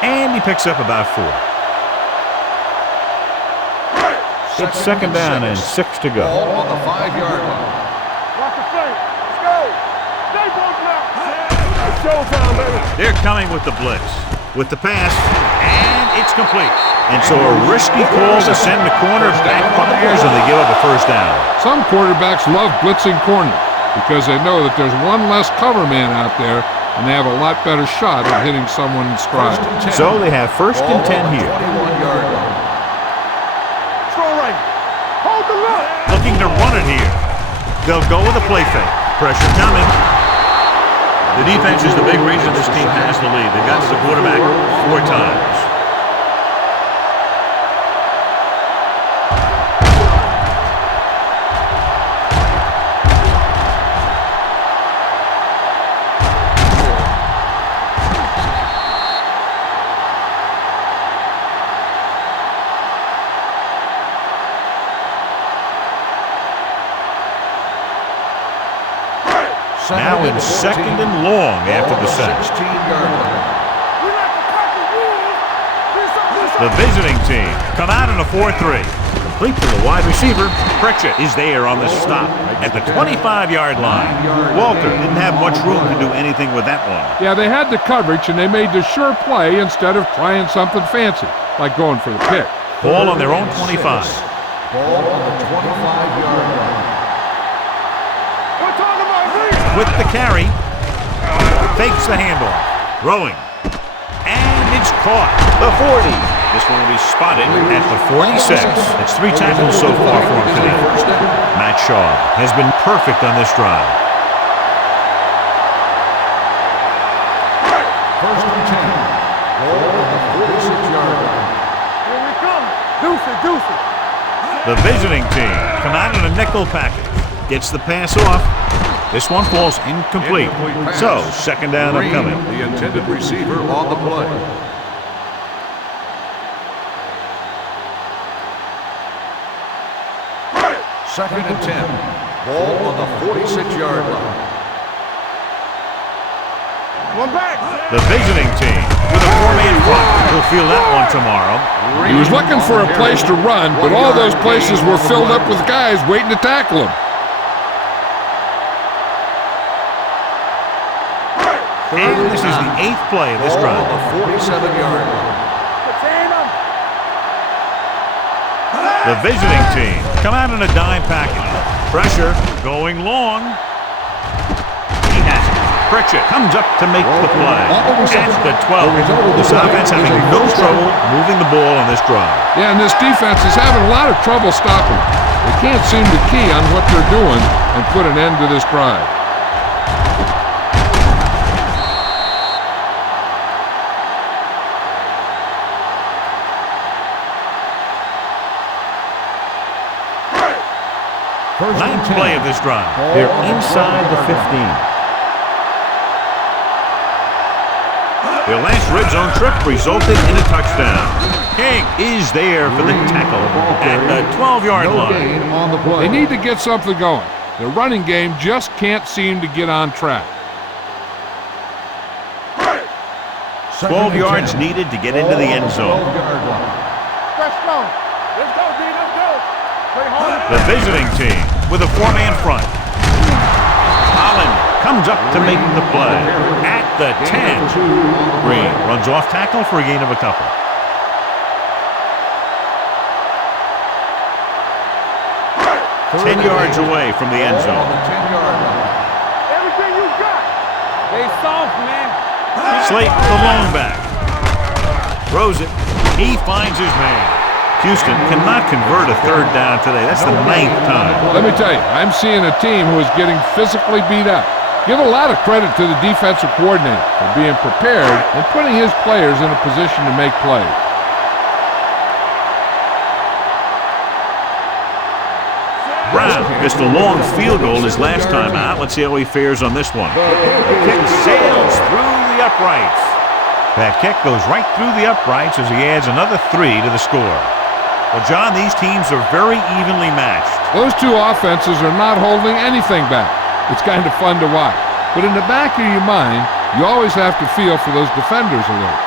And he picks up about 4. It's second down and 6 to go. Ball on the 5-yard line. Watch the play. Let's go. Stay broke now. It's showtime, baby. They're coming with the blitz. With the pass, and it's complete. And so a risky call to send the corner backfires, and they give up a first down. Some quarterbacks love blitzing corners because they know that there's one less cover man out there, and they have a lot better shot at hitting someone in stride. So they have first and 10 here. 21-yard line. Throw right. Hold the look. Looking to run it here. They'll go with a play fake. Pressure coming. The defense is the big reason this team has the lead. They've got to the quarterback 4 times. Now in second and long after the sack. The visiting team come out in a 4-3. Complete to the wide receiver. Pritchett is there on the stop at the 25-yard line. Walter didn't have much room to do anything with that one. Yeah, they had the coverage, and they made the sure play instead of trying something fancy, like going for the pick. Ball on their own 25. Ball on the 25-yard line. With the carry, fakes the handoff, throwing, and it's caught. The 40. This one will be spotted at the 46. It's 3 tackles so far for him today. Matt Shaw has been perfect on this drive. First and 10. Ball on the 46-yard line. Here we come. Deuce it. The visiting team come out in a nickel package. Gets the pass off. This one falls incomplete. So, second down upcoming. The intended receiver on the play. Second and 10. Ball on the 46-yard line. One back. The visiting team with a 4-man front. He'll feel that one tomorrow. He was looking for a place to run, but all those places were filled up with guys waiting to tackle him. And this is the 8th play of this drive. Ball on the 47-yard line. The visiting team come out in a dime package. Pressure going long. He has it. Pritchett comes up to make the play. At the 12. This offense having no trouble moving the ball on this drive. Yeah, and this defense is having a lot of trouble stopping. They can't seem to key on what they're doing and put an end to this drive. Ninth play of this drive. They're inside the 15. Their last red zone trip resulted in a touchdown. King is there for the tackle at the 12-yard line. They need to get something going. Their running game just can't seem to get on track. 12 yards needed to get into the end zone. Let's go, D. Let's go. Play hard. The visiting team with a 4-man front. Holland comes up to make the play at the 10. Green runs off tackle for a gain of a couple. Ten yards away from the end zone. Everything you got. They soft, man. Slate, the long back. Throws it. He finds his man. Houston cannot convert a 3rd down today. That's the 9th time. Let me tell you, I'm seeing a team who is getting physically beat up. Give a lot of credit to the defensive coordinator for being prepared and putting his players in a position to make plays. Brown missed a long field goal his last time out. Let's see how he fares on this one. The kick sails through the uprights. That kick goes right through the uprights as he adds another 3 to the score. Well, John, these teams are very evenly matched. Those two offenses are not holding anything back. It's kind of fun to watch. But in the back of your mind, you always have to feel for those defenders a little.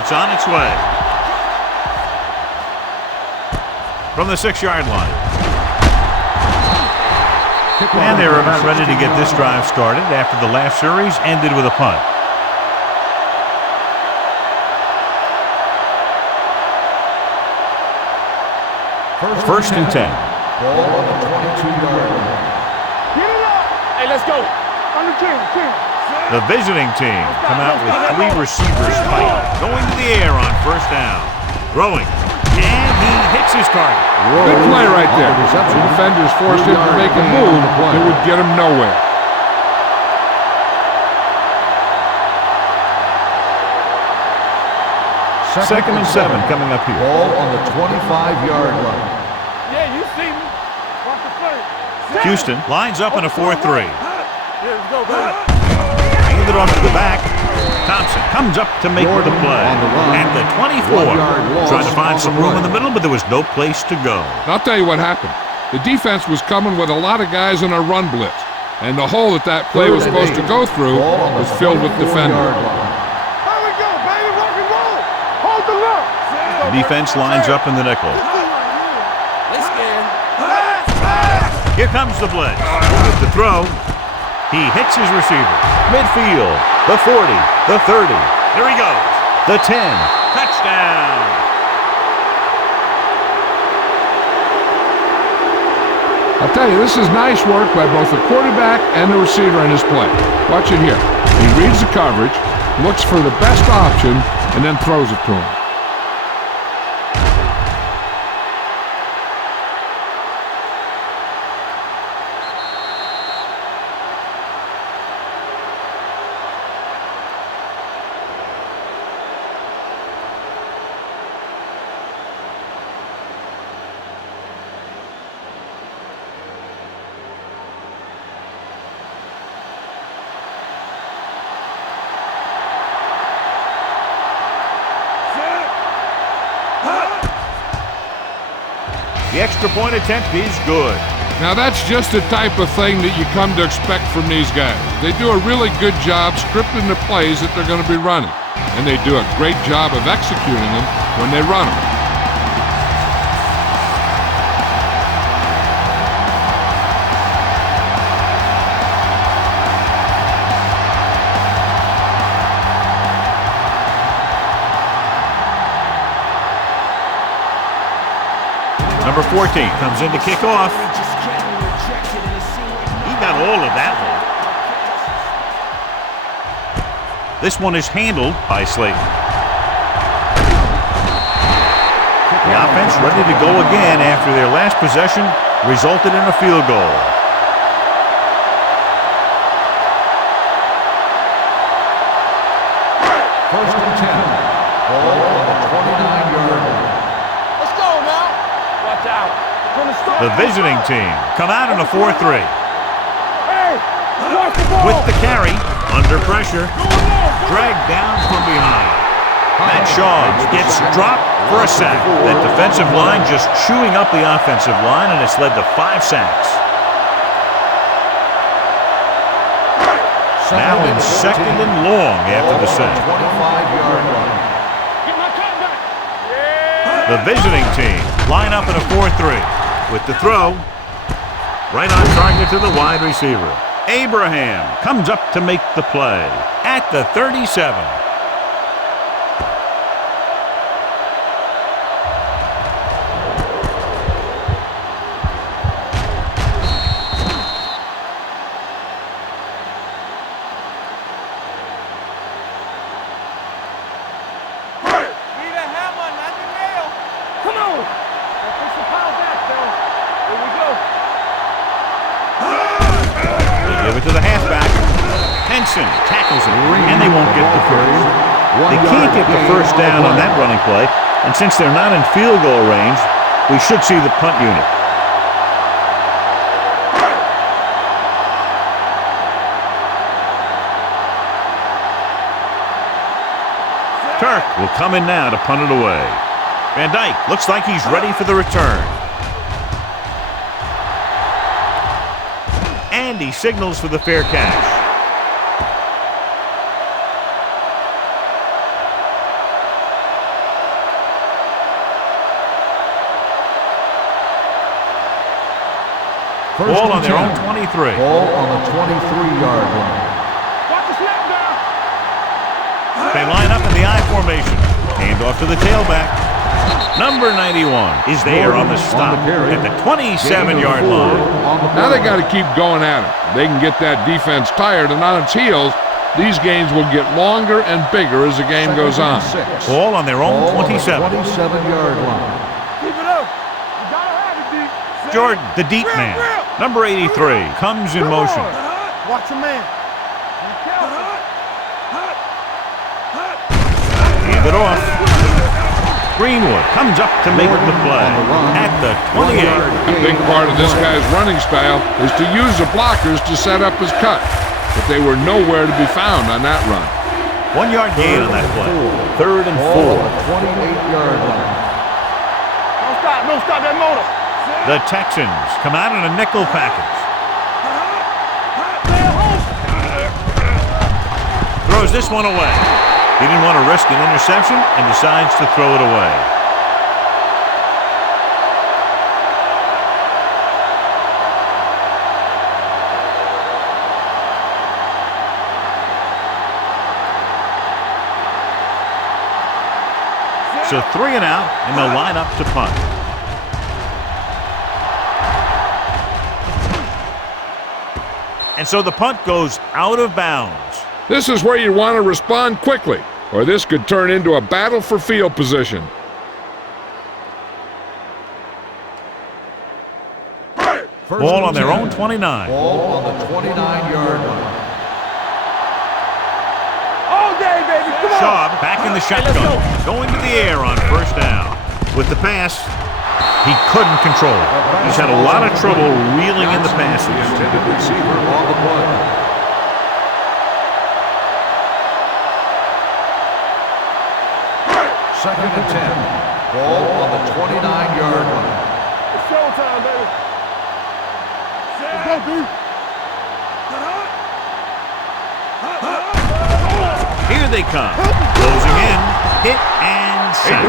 It's on its way. From the 6-yard line. And they're about ready to get this drive started after the last series ended with a punt. First and 10. Ball on the 22-yard line. Get it up. Hey, let's go. On the 10. The visiting team come out with 3 receivers fighting, going to the air on first down. Throwing, and he hits his target. Good play right there. The defenders forced him to make a move that would get him nowhere. Second and 7 coming up here. Ball on the 25-yard line. Yeah, you see me. Watch the play. Houston lines up in a 4-3. Yeah, let's go, baby. Hand it off to the back. Thompson comes up to make the play. At the 24. Trying to find some room in the middle, but there was no place to go. And I'll tell you what happened. The defense was coming with a lot of guys in a run blitz, and the hole that play was supposed to go through was filled with defenders. Here we go, baby. Rock and roll. Hold the look. The defense lines up in the nickel. They scared. Here comes the blitz. With the throw, he hits his receiver. Midfield, the 40, the 30. There he goes. The 10. Touchdown. I'll tell you, this is nice work by both the quarterback and the receiver in his play. Watch it here. He reads the coverage, looks for the best option, and then throws it to him. The extra point attempt is good. Now that's just the type of thing that you come to expect from these guys. They do a really good job scripting the plays that they're going to be running, and they do a great job of executing them when they run them. Number 14 comes in to kick off. He got all of that one. This one is handled by Slayton. The offense ready to go again after their last possession resulted in a field goal. First and 10. Ball on the 29-yard line. Let's go now. Watch out. The visiting team come out in a 4-3. Hey, watch the ball. With the carry, under pressure, dragged down from behind. Matt Shaw gets dropped for a sack. That defensive line just chewing up the offensive line, and it's led to 5 sacks. Now in second and long after the sack. 25-yard line. Get my comeback. Yeah. The visiting team line up in a 4-3 with the throw right on target to the wide receiver. Abraham comes up to make the play at the 37. Be the hammer, not the nail. Come on. Now fix the power back, though. Here we go. They give it to the halfback. Henson tackles him, and they won't get the first. They can't get the first down on that running play, and since they're not in field goal range, we should see the punt unit. Turk will come in now to punt it away. Van Dyke looks like he's ready for the return. And he signals for the fair catch. Ball on their own 23. Ball on the 23-yard line. Watch the snap down. They line up in the I formation. Hand off to the tailback. Number 91 is there on the stop at the 27-yard line. Now they got to keep going at it. They can get that defense tired and on its heels, These games will get longer and bigger as the game goes on. Ball on their own 27. 27-yard line. Keep it up. You gotta have it, D. Jordan, the deep man, number 83, comes in motion. Watch your man. Be careful. Hand it off. Greenwood comes up to make the play at the 28. A big part of this guy's running style is to use the blockers to set up his cut, but they were nowhere to be found on that run. 1 yard gain on that play. 3rd and 4. 28-yard line. Don't stop that motor. The Texans come out in a nickel package. Throws this one away. He didn't want to risk an interception and decides to throw it away. So 3 and out, and they'll line up to punt. And so the punt goes out of bounds. This is where you want to respond quickly, or this could turn into a battle for field position. Ball on their own 29. Ball on the 29-yard line. All day, baby. Come on. Shaw back in the shotgun, going to the air on 1st down. With the pass, he couldn't control it. He's had a lot of trouble reeling in the passes. Intended receiver on the play. Second and 10. Ball on the 29-yard line. It's showtime, baby. Let's go, D. Here they come. Closing in. Hit and sack.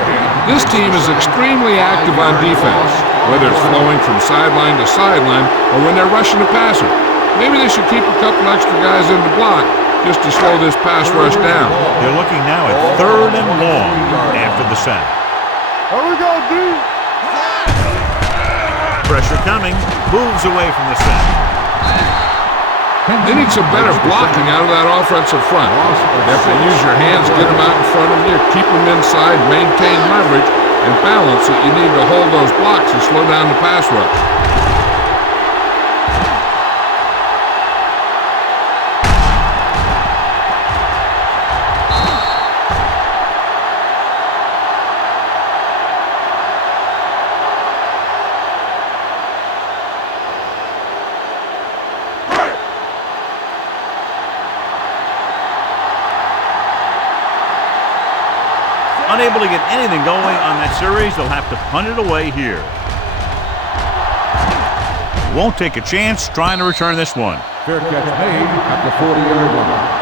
This team is extremely active on defense, whether it's flowing from sideline to sideline or when they're rushing the passer. Maybe they should keep a couple extra guys in the block just to slow this pass rush down. They're looking now at 3rd and long after the sack. Here we go, D. Pressure coming. Moves away from the sack. They need some better blocking out of that offensive front. You have to use your hands, get them out in front of you, keep them inside, maintain leverage, and balance that you need to hold those blocks and slow down the pass rush. Unable to get anything going on that series, they'll have to punt it away here. Won't take a chance trying to return this one. Fair catch made at the 40-yard line.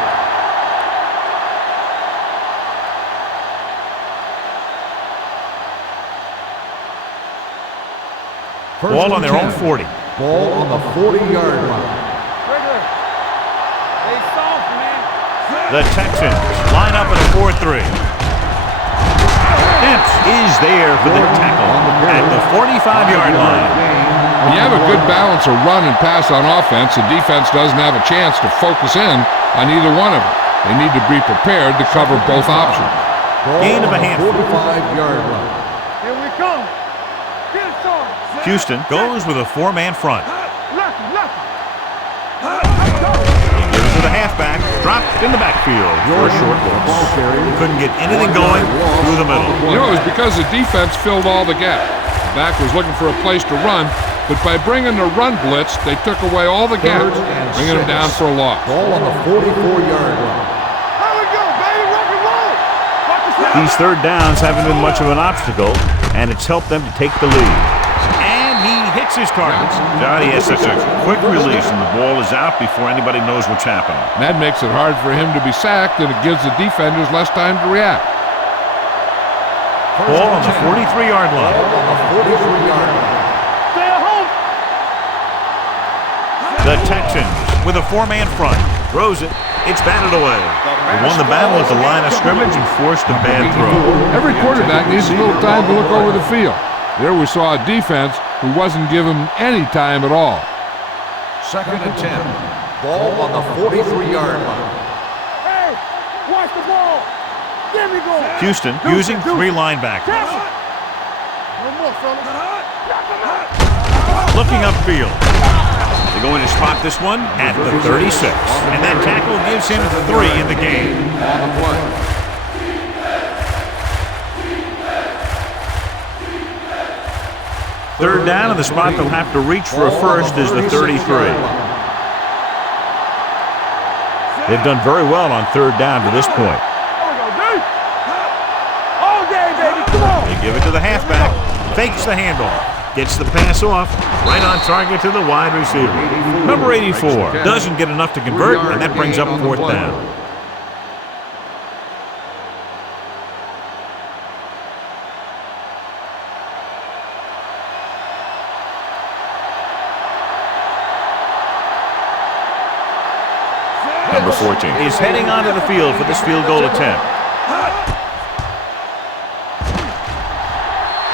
Ball on their own 40. Ball on the 40-yard line. Regular. They soft, man. The Texans line up in a 4-3. Dempsey is there for the tackle at the 45-yard line. When you have a good balance of run and pass on offense, the defense doesn't have a chance to focus in on either one of them. They need to be prepared to cover both options. Gain of a handful. 45-yard line. Here we come. Get it started. Houston goes with a 4-man front. Lucky. Gives it to the halfback, dropped in the backfield for a short loss. Couldn't get anything going through the middle. You know, it was because the defense filled all the gaps. The back was looking for a place to run, but by bringing the run blitz, they took away all the gaps, bringing them down for a loss. Ball on the 44-yard line. Here we go, baby. Rock and roll. Watch the snap. These 3rd downs haven't been much of an obstacle, and it's helped them to take the lead. And he hits his target. He has such a quick release, and the ball is out before anybody knows what's happening. That makes it hard for him to be sacked, and it gives the defenders less time to react. Ball on the 43-yard line. Ball on the 43-yard line. Stay at home. The Texans with a 4-man front. Throws it. It's batted away. They won the battle at the line of scrimmage and forced a bad throw. Every quarterback needs a little time to look over the field. There we saw a defense who wasn't given any time at all. Second and 10. Ball on the 43-yard line. Pass the ball. There we go. Houston using 3 linebackers. No more, fella. Looking upfield. They're going to spot this one at the 36. And that tackle gives him 3 in the game. On the play. Third down, and the spot they'll have to reach for a first is the 33. They've done very well on third down to this point. All day, baby. Come on. They give it to the halfback. Fakes the handoff. Gets the pass off. Right on target to the wide receiver. Number 84 doesn't get enough to convert, and that brings up 4th down. Number 14 is heading onto the field for this field goal attempt.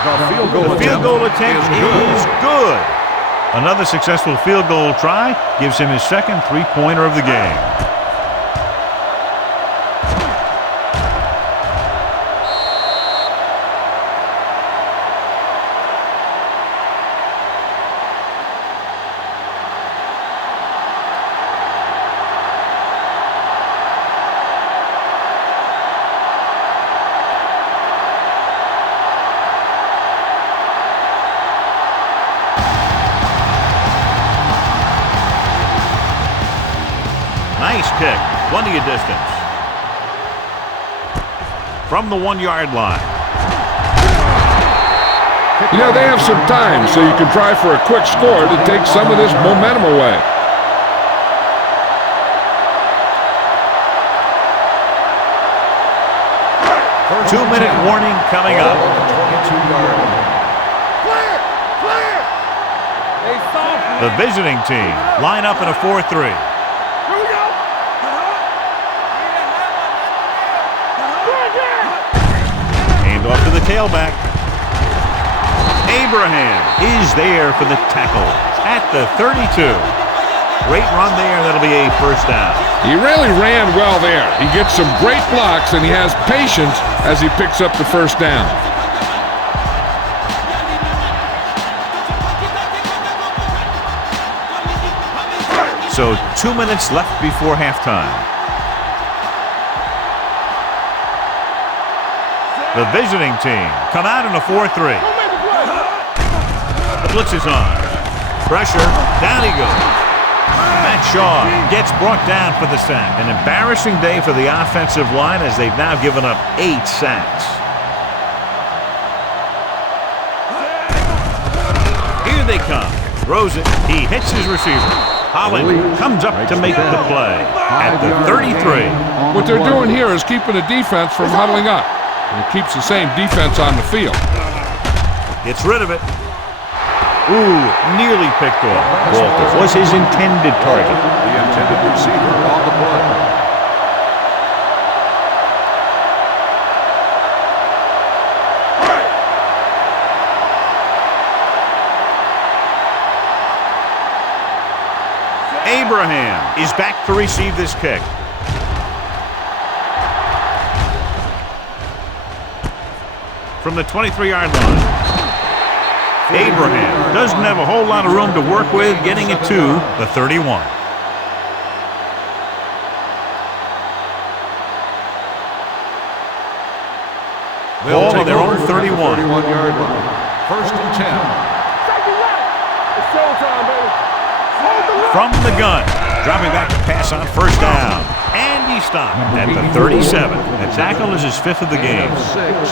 The field goal attempt is good. Another successful field goal try gives him his second 3-pointer of the game. Nice kick, plenty of distance. From the 1-yard line. You know, they have some time, so you can try for a quick score to take some of this momentum away. Two-minute warning coming up. Clear. Clear. Hey, soft. The visiting team line up in a 4-3. Here we go. Hand off to the tailback. Abraham is there for the tackle at the 32. Great run there. That'll be a first down. He really ran well there. He gets some great blocks, and he has patience as he picks up the first down. So 2 minutes left before halftime. The visiting team come out in a 4-3. The blitz is on. Pressure. Down he goes. Matt Shaw gets brought down for the sack. An embarrassing day for the offensive line as they've now given up 8 sacks. Here they come. Throws it. He hits his receiver. Holland comes up to make the play at the 33. What they're doing here is keeping the defense from huddling up. And it keeps the same defense on the field. Gets rid of it. Ooh, nearly picked off. Walter was his intended target. The intended receiver on the play. Abraham is back to receive this kick. From the 23-yard line. Abraham doesn't have a whole lot of room to work with, getting it to the 31. Ball on their own 31. 31-yard line. First and 10. It's showtime, baby. From the gun, dropping back to pass on first down. And he stopped at the 37. The tackle is his 5th of the game.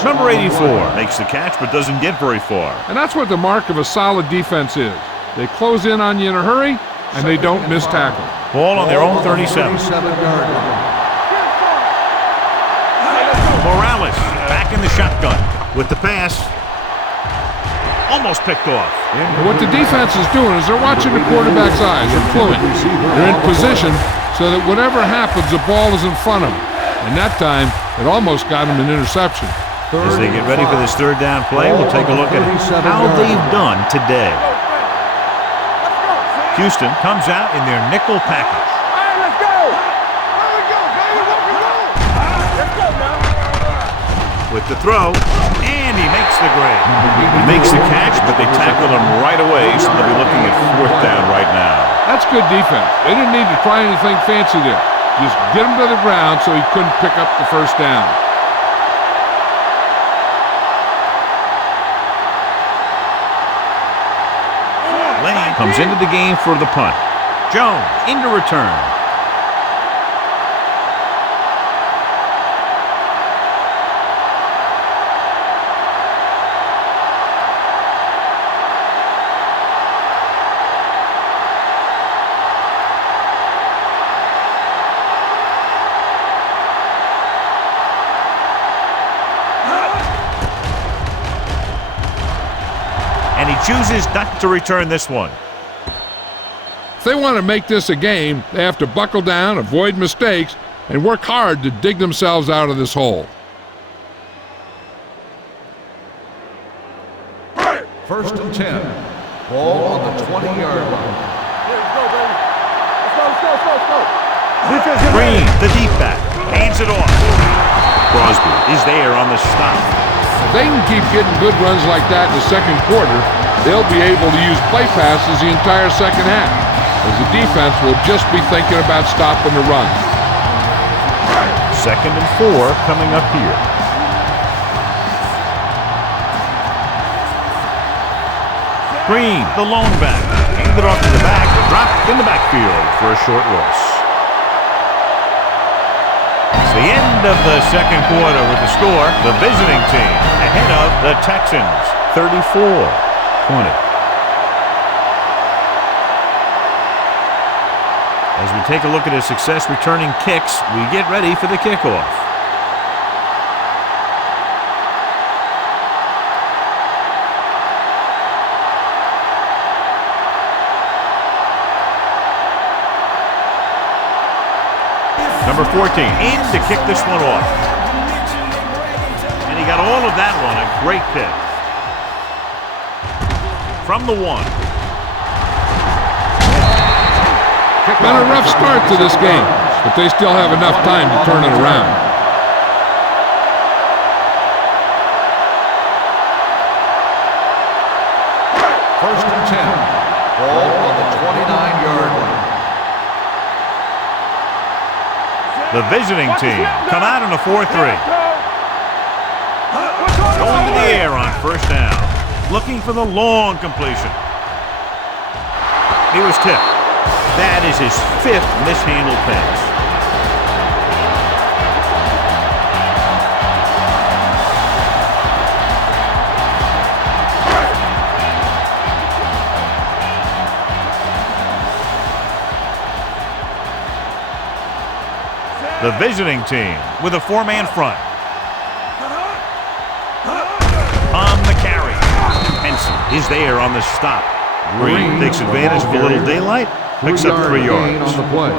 Number 84 makes the catch but doesn't get very far. And that's what the mark of a solid defense is. They close in on you in a hurry, and they don't miss tackle. Ball on their own 37. 37-yard line. Morales back in the shotgun with the pass. Almost picked off. And what the defense is doing is they're watching the quarterback's eyes. They're fluent. They're in position so that whatever happens, the ball is in front of them. And that time, it almost got him an interception. As they get ready for this third down play, we'll take a look at how they've done today. Houston comes out in their nickel package. All right, let's go. Here we go, baby. Let's go. with the throw, and he makes the grade. He makes the catch, but they tackled him right away, so they'll be looking at 4th down right now. That's good defense. They didn't need to try anything fancy there. Just get him to the ground so he couldn't pick up the 1st down. Lane comes into the game for the punt. Jones into return. And he chooses not to return this one. If they want to make this a game, they have to buckle down, avoid mistakes, and work hard to dig themselves out of this hole. 1st and 10. Ball on the 20-yard line. Let's go, baby. Let's go. Green, the deep back, hands it off. Crosby is there on the stop. If they can keep getting good runs like that in the 2nd quarter, they'll be able to use play passes the entire 2nd half, as the defense will just be thinking about stopping the run. 2nd and 4 coming up here. Green, the lone back, handed off to the back, dropped in the backfield for a short loss. It's the end of the 2nd quarter with the score, the visiting team ahead of the Texans, 34-20. As we take a look at his success returning kicks, we get ready for the kickoff. Number 14 in to kick this one off. And he got all of that one, a great kick. From the 1. Been a rough start to this game, but they still have enough time to turn it around. First and 10. Ball on the 29-yard line. The visiting team come out in a 4-3. Going to the air on 1st down. Looking for the long completion. He was tipped. That is his 5th mishandled pass. The visiting team with a 4-man front. On the carry. Henson is there on the stop. Green takes advantage of a little daylight. Picks up 3 yards. On the play.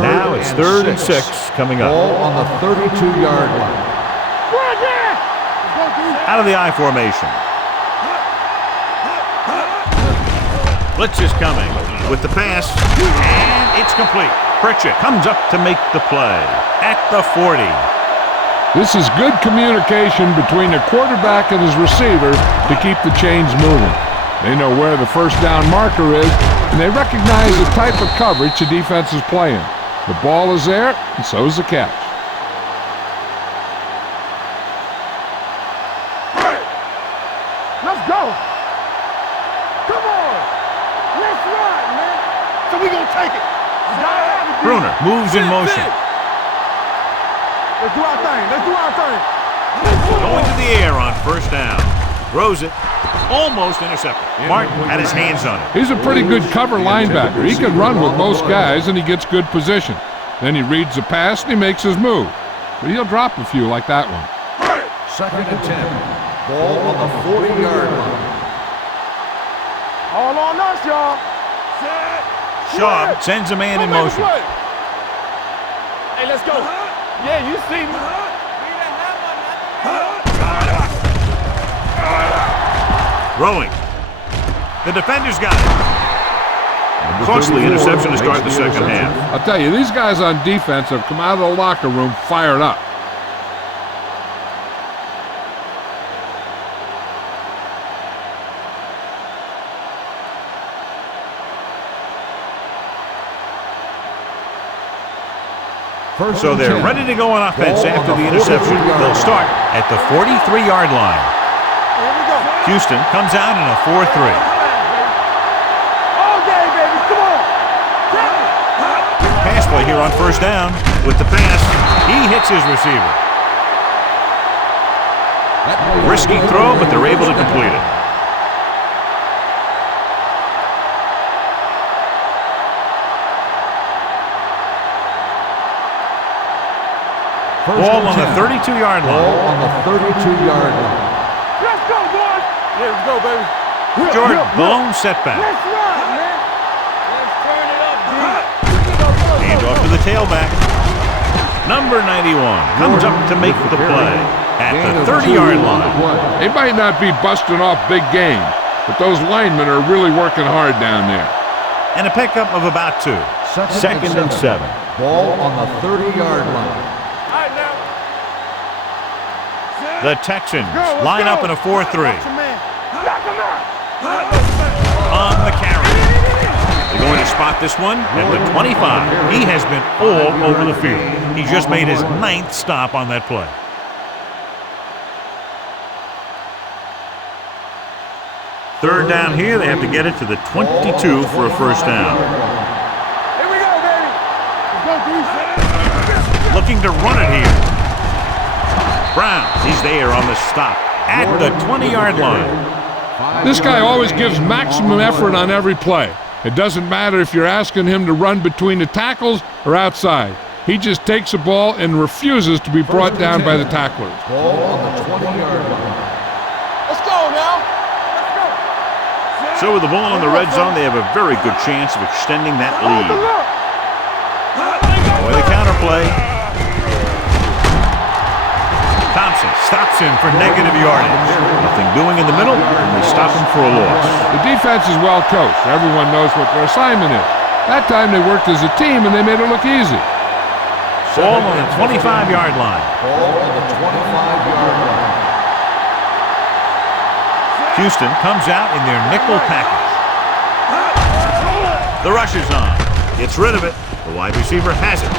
Now it's 3rd and 6 coming up. Ball on the 32-yard line. Out of the I formation. Blitz is coming with the pass, and it's complete. Pritchett comes up to make the play at the 40. This is good communication between the quarterback and his receiver to keep the chains moving. They know where the 1st down marker is, and they recognize the type of coverage the defense is playing. The ball is there, and so is the catch. Let's go. Come on. Let's run, man. So we gonna take it. Bruner moves in motion. Let's do our thing. Let's do our thing. Going to the air on 1st down. Throws it. Almost intercepted. Martin had his hands on it. He's a pretty good cover linebacker. He can run with most guys, and he gets good position. Then he reads the pass, and he makes his move. But he'll drop a few like that one. 2nd and 10. Ball on the 40-yard line. All on us, y'all. Shaw sends a man in motion. Hey, let's go. Yeah, you see me. Throwing. The defender's got it. Costly interception to start the second half. I'll tell you, these guys on defense have come out of the locker room fired up. So they're ready to go on offense after the interception. They'll start at the 43-yard line. Houston comes out in a 4-3. All day, baby. Come on. Pass play here on first down. With the pass, he hits his receiver. Risky throw, but they're able to complete it. Ball on the 32-yard line. Ball on the 32-yard line. Let's go, boys. Yeah, let's go, baby. Jordan, blown setback. Let's run, man. Let's turn it up, dude. Hand off to the tailback. Number 91 comes up to make the play at the 30-yard line. They might not be busting off big games, but those linemen are really working hard down there. And a pickup of about 2. Second and 7. Ball on the 30-yard line. The Texans line up in a 4-3. On the carry. They're going to spot this one at the 25. He has been all over the field. He just made his 9th stop on that play. Third down here, they have to get it to the 22 for a first down. Here we go, baby. Let's go, Looking to run it here. Brown, he's there on the stop at the 20-yard line. This guy always gives maximum effort on every play. It doesn't matter if you're asking him to run between the tackles or outside. He just takes the ball and refuses to be brought down by the tacklers. Ball on the 20-yard line. Let's go now. Let's go. So with the ball in the red zone, they have a very good chance of extending that lead. With a counterplay. Thompson stops him for negative yardage. Nothing doing in the middle, and they stop him for a loss. The defense is well coached. Everyone knows what their assignment is. That time they worked as a team and they made it look easy. Ball on the 25-yard line. Ball on the 25-yard line. Houston comes out in their nickel package. The rush is on. Gets rid of it. The wide receiver has it.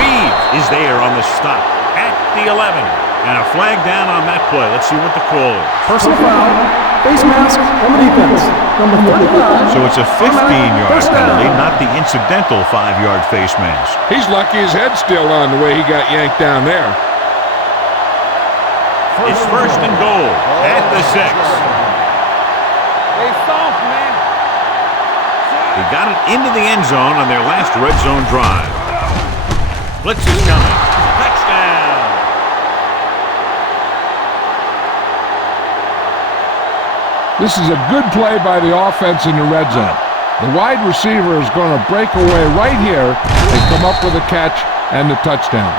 Reeves is there on the stop at the 11. And a flag down on that play. Let's see what the call is. Personal foul, face mask on the defense. Number 35. So it's a 15-yard penalty, not the incidental 5-yard face mask. He's lucky his head's still on the way he got yanked down there. It's first and goal at the 6. Hey, soft, man. They got it into the end zone on their last red zone drive. Blitz is coming. Touchdown. This is a good play by the offense in the red zone. The wide receiver is going to break away right here and come up with a catch and the touchdown.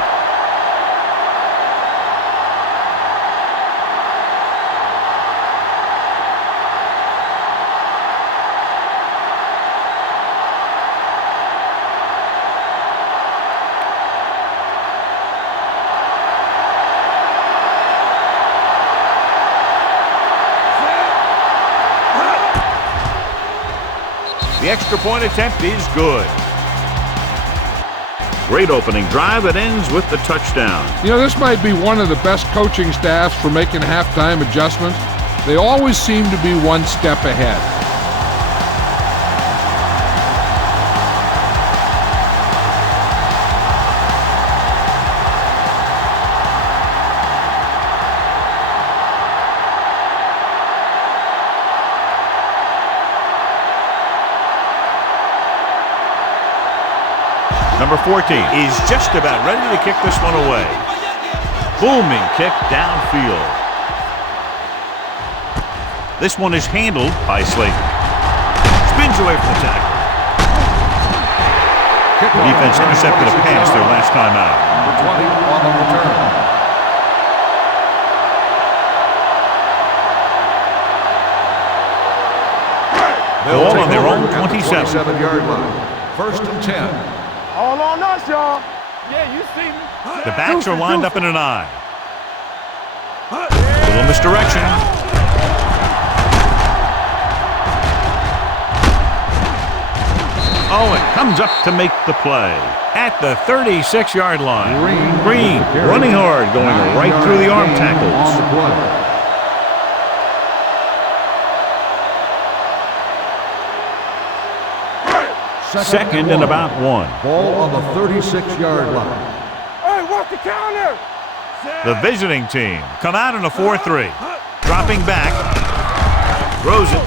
The extra point attempt is good. Great opening drive that ends with the touchdown. You know, this might be one of the best coaching staffs for making halftime adjustments. They always seem to be one step ahead. Number 14 is just about ready to kick this one away. Booming kick downfield. This one is handled by Slayton. Spins away from the tackle. The defense intercepted a pass their last time out. Number 20 on the return. Ball on their own at the 27. 27-yard line. First and 10. All on us, y'all. Yeah, you see me. The backs are lined up in an I. Little misdirection. Owen comes up to make the play at the 36-yard line. Green running hard, going right through the arm tackles. On the play. Second and about 1. Ball on the 36-yard line. Hey, what's the counter? The visiting team come out in a 4-3. Dropping back. Throws it.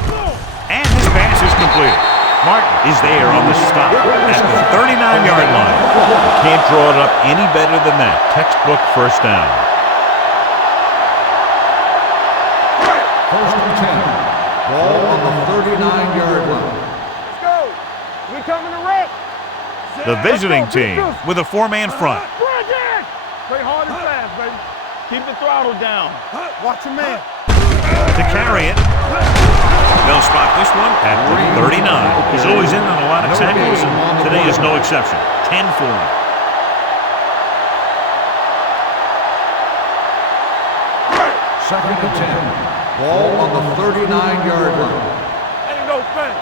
And his pass is completed. Martin is there on the stop at the 39-yard line. Can't draw it up any better than that. Textbook first down. First and 10. Ball on the 39-yard line. Let's go. We coming to wreck. The visiting team with a 4-man front. Play hard and fast, baby. Keep the throttle down. Watch your man. To carry it. They'll spot this one at the 39. He's always in on a lot of tackles, and today is no exception. 10 for him. Second and 10. Ball on the 39-yard line. Ain't no thing.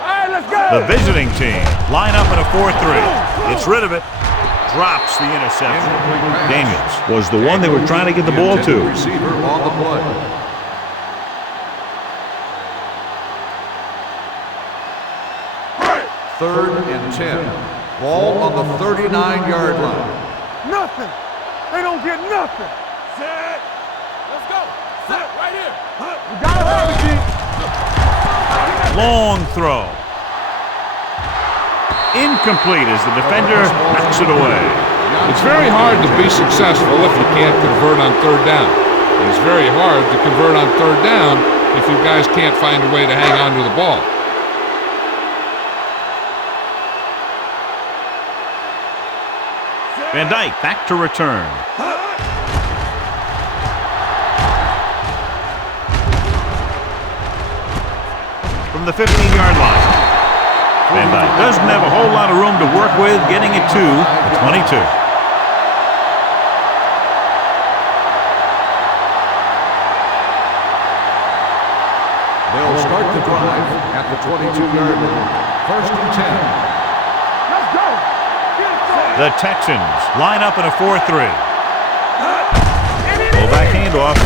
All right, let's go. The visiting team line up in a 4-3. Gets rid of it. Drops the interception. Daniels was the one they were trying to get the ball to. Receiver on the play. Third and 10. Ball on the 39-yard line. Nothing. They don't get nothing. Set. Let's go. Set right here. We got to have it, G. Long throw. Incomplete as the defender knocks it away. It's very hard to be successful if you can't convert on third down. And it's very hard to convert on third down if you guys can't find a way to hang on to the ball. Van Dyke back to return. From the 15-yard line. Van Dyke doesn't have a whole lot of room to work with, getting it to the 22. They'll start the drive at the 22-yard line. First and 10. Let's go. The Texans line up in a 4-3. Fullback handoff.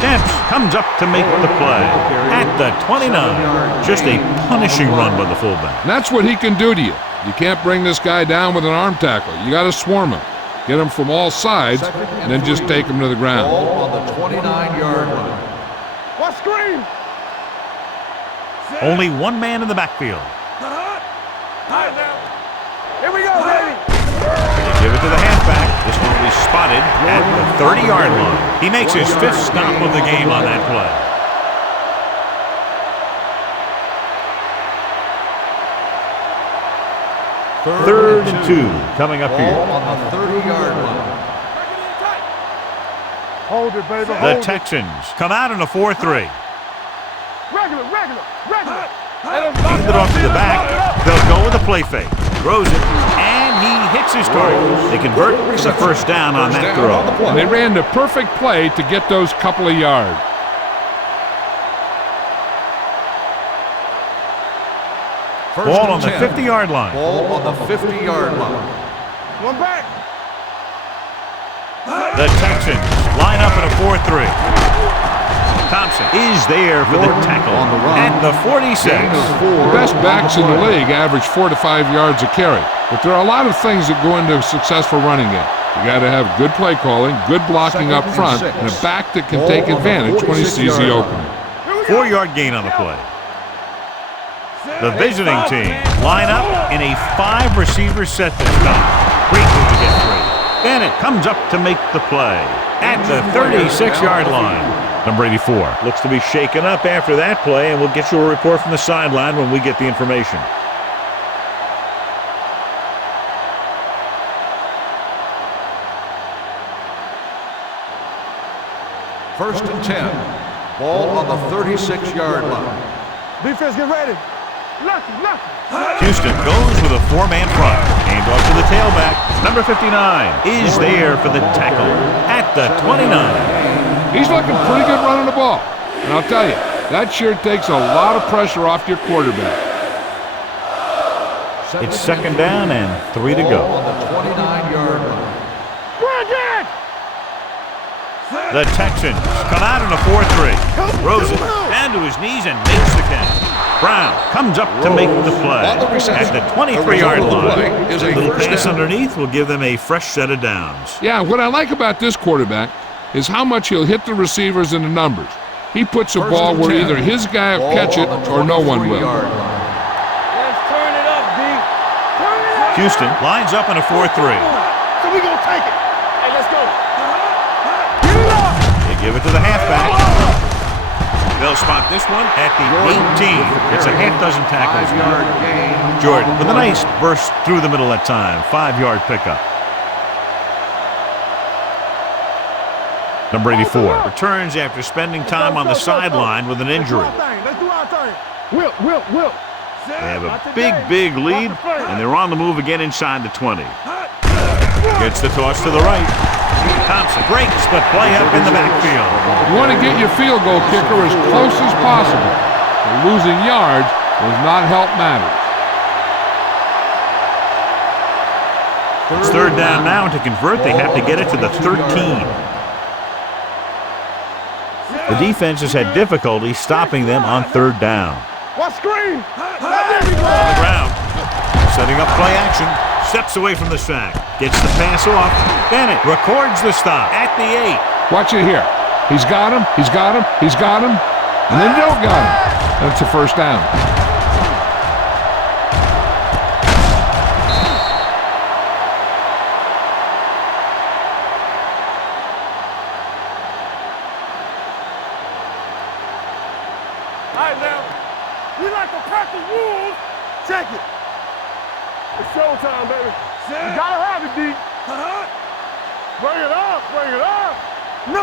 Dempsey comes up to make the play at the 29. Just a punishing run by the fullback. And that's what he can do to you. You can't bring this guy down with an arm tackle. You got to swarm him. Get him from all sides, and then just take him to the ground. Ball on the 29-yard line. What screen? Only one man in the backfield. All right, now. Here we go, baby. They give it to the halfback. This one will be spotted at the 30-yard line. He makes his 5th stop of the game on that play. Third and 2 coming up Ball here. on the 30-yard line. Hold it, baby. The Texans come out in a 4-3. Regular. Hand it off to the back. They'll go with a play fake. Throws it, and he hits his target. They convert for the first down on that throw. And they ran the perfect play to get those couple of yards. Ball on the 50-yard line. Ball on the 50-yard line. One back. The Texans line up in a 4-3. Thompson is there for the tackle on the run. at the 46. The best backs in the league average 4 to 5 yards a carry. But there are a lot of things that go into a successful running game. You got to have good play calling, good blocking up front, and a back that can take advantage when he sees the opening. 4-yard gain on the play. The visiting team line up in a 5-receiver set this time. Grateful to get free. Bennett comes up to make the play at the 36-yard line. Number 84 looks to be shaken up after that play, and we'll get you a report from the sideline when we get the information. First and 10. Ball on the 36-yard line. Defense, get ready. Lucky. Houston goes with a four-man front. Hand off to the tailback. Number 59 is there for the tackle at the 29. He's looking pretty good running the ball. And I'll tell you, that sure takes a lot of pressure off your quarterback. It's second down and 3 to go. On the 29-yard line. The Texans come out in a 4-3. Rosen down to his knees and makes the catch. Brown comes up to make the play at the 23-yard line. A little pass underneath will give them a fresh set of downs. Yeah, what I like about this quarterback is how much he'll hit the receivers in the numbers. He puts a ball where either his guy will catch it or no one will. Let's turn it up, D. Turn it up. Houston lines up in a 4-3. So we gonna take it. Hey, let's go. They give it to the halfback. They'll spot this one at the 18. It's a half dozen tackles. 5-yard gain. Jordan with a nice burst through the middle that time. 5-yard pickup. Number 84 returns after spending time on the sideline with an injury. Let's do our thing. Will. They have a big lead, and they're on the move again inside the 20. Gets the toss to the right. Thompson breaks the play up in the backfield. You want to get your field goal kicker as close as possible. But losing yards does not help matters. It's third down now, and to convert, they have to get it to the 13. The defense has had difficulty stopping them on third down. What screen? On the ground, setting up play action, steps away from the sack, gets the pass off. Bennett records the stop at the 8. Watch it here. He's got him, and then don't got him. That's a first down. All right, now. We like to pack the rules. Check it. It's showtime, baby. You gotta have it, D. Bring it up. No.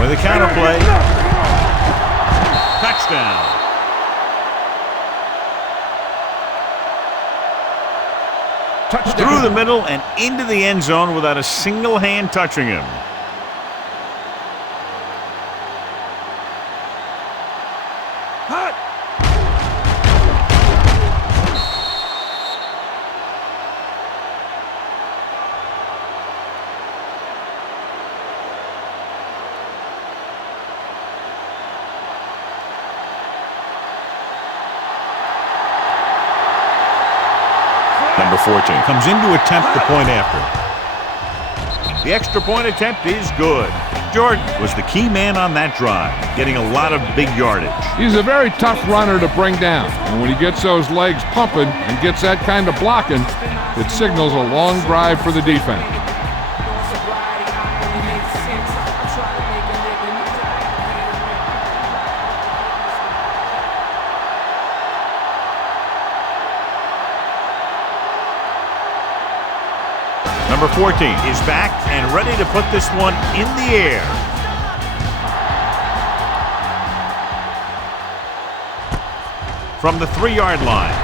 With the counter play. Touchdown. Through the middle and into the end zone without a single hand touching him. Number 14 comes in to attempt the point after. The extra point attempt is good. Jordan was the key man on that drive, getting a lot of big yardage. He's a very tough runner to bring down, and when he gets those legs pumping and gets that kind of blocking, it signals a long drive for the defense. Number 14 is back and ready to put this one in the air. From the 3-yard line.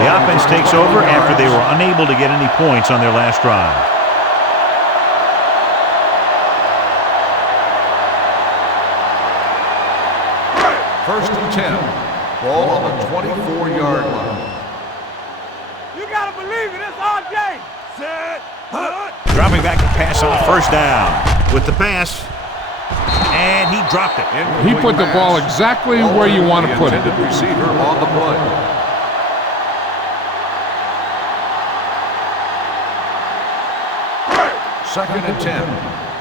The offense takes over after they were unable to get any points on their last drive. First and 10. Ball on the 24-yard line. You gotta believe it. It's our game. Set. Dropping back to pass on first down. With the pass. And he dropped it. He put the ball exactly where you want to put it. Receiver on the play. Second and 10.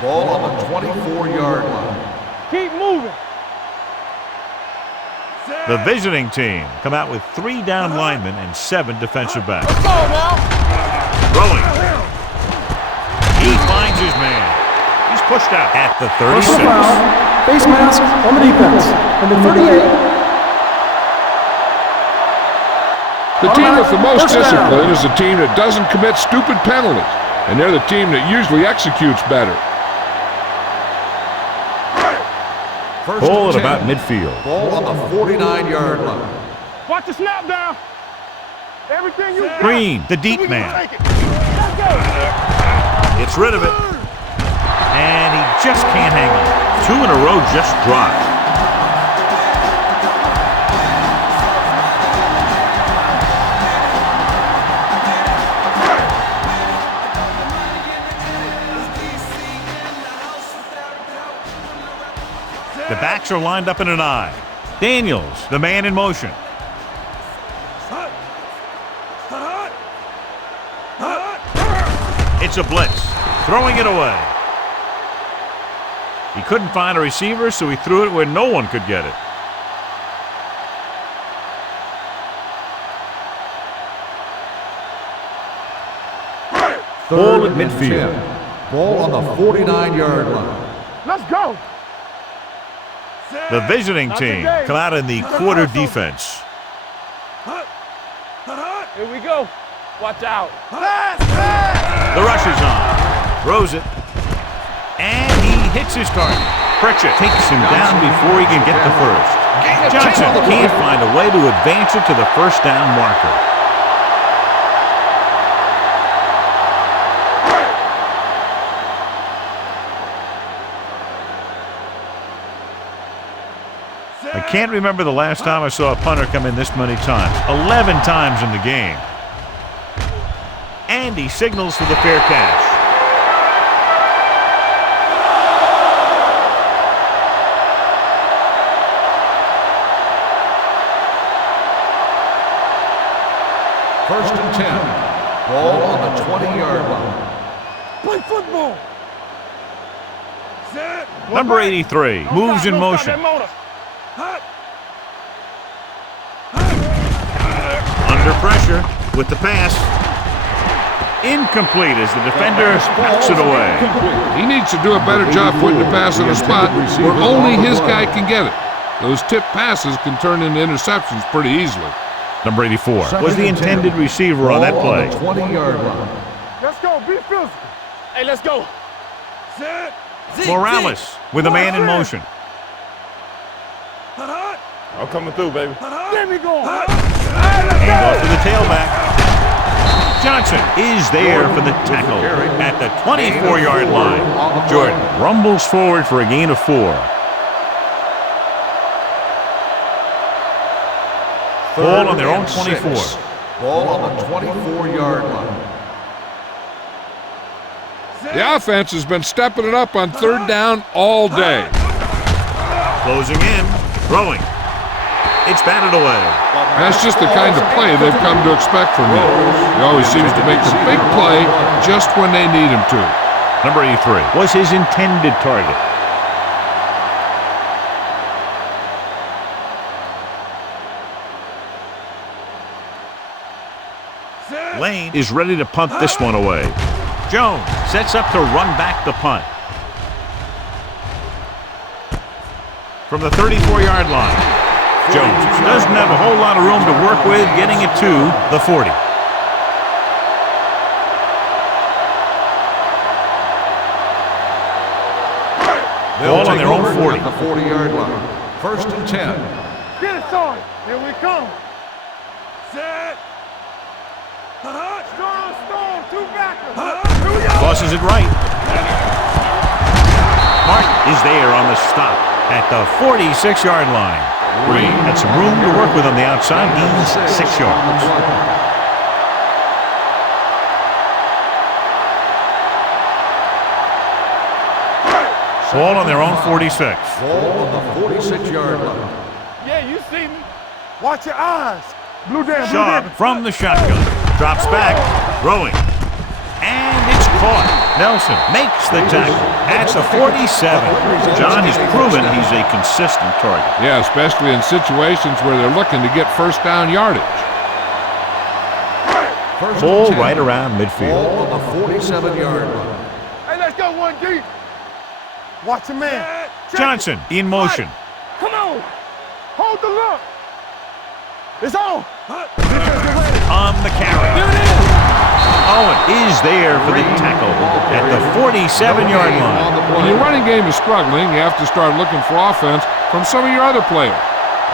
Ball on the 24-yard line. Keep moving. The visiting team come out with 3 down linemen and 7 defensive backs. Let's go now. Rolling. He finds his man. He's pushed out at the 36. Personal foul. Face mask on the defense. Number 38. The team with the most discipline is the team that doesn't commit stupid penalties, and they're the team that usually executes better. Ball at about midfield. Ball on the 49-yard line. Watch the snap down. Everything you got. Green, the deep man. Gets rid of it. And he just can't hang on. 2 in a row just dropped. The backs are lined up in an I. Daniels, the man in motion. It's a blitz. Throwing it away. He couldn't find a receiver, so he threw it where no one could get it. Ball at midfield. Ball on the 49-yard line. Let's go. The visiting team come out in the quarter defense. Here we go. Watch out. The rush is on. Throws it. And he hits his target. Pritchett takes him down before he can get the first. Johnson can't find a way to advance it to the first down marker. I can't remember the last time I saw a punter come in this many times. 11 times in the game. And he signals for the fair catch. First and 10. Ball on the 20-yard line. Play football. Set. Number 83 moves in motion. Under pressure with the pass. Incomplete as the defender knocks it away. He needs to do a better job putting the pass in a spot where only his guy can get it. Those tip passes can turn into interceptions pretty easily. Number 84 was the intended receiver on that play. 20-yard line. Let's go. Be physical. Hey, let's go. Set. Morales with a man in motion. I'm coming through, baby. Let me go. Hand off to the tailback. Johnson is there for the tackle at the 24-yard line. Jordan rumbles forward for a gain of 4. Ball on their own 24. Ball on the 24-yard line. The offense has been stepping it up on third down all day. Closing in, throwing. It's batted away. That's just the kind of play they've come to expect from him. He always seems to make the big play just when they need him to. Number 83 was his intended target. Lane is ready to punt this one away. Jones sets up to run back the punt. From the 34-yard line, Jones doesn't have a whole lot of room to work with, getting it to the 40. Ball on their own 40. The 40-yard line. First and 10. Get it, son. Here we come. Set. Storm, 2 backers. Tosses it right. Martin is there on the stop at the 46-yard line. Green had some room to work with on the outside. Gains 6 yards. Ball on their own 46. Ball on the 46-yard line. Yeah, you see me. Watch your eyes. Blue down, Shaw from the shotgun. Drops back. Throwing. And it's caught. Nelson makes the tackle at the 47. John has proven he's a consistent target. Yeah, especially in situations where they're looking to get first down yardage. Ball right around midfield. Ball on the 47-yard line. Hey, let's go 1 deep. Watch a man. Johnson in motion. Come on. Hold the look. It's on. On the carry. A Owen is there for the tackle at the 47-yard line. When your running game is struggling, you have to start looking for offense from some of your other players.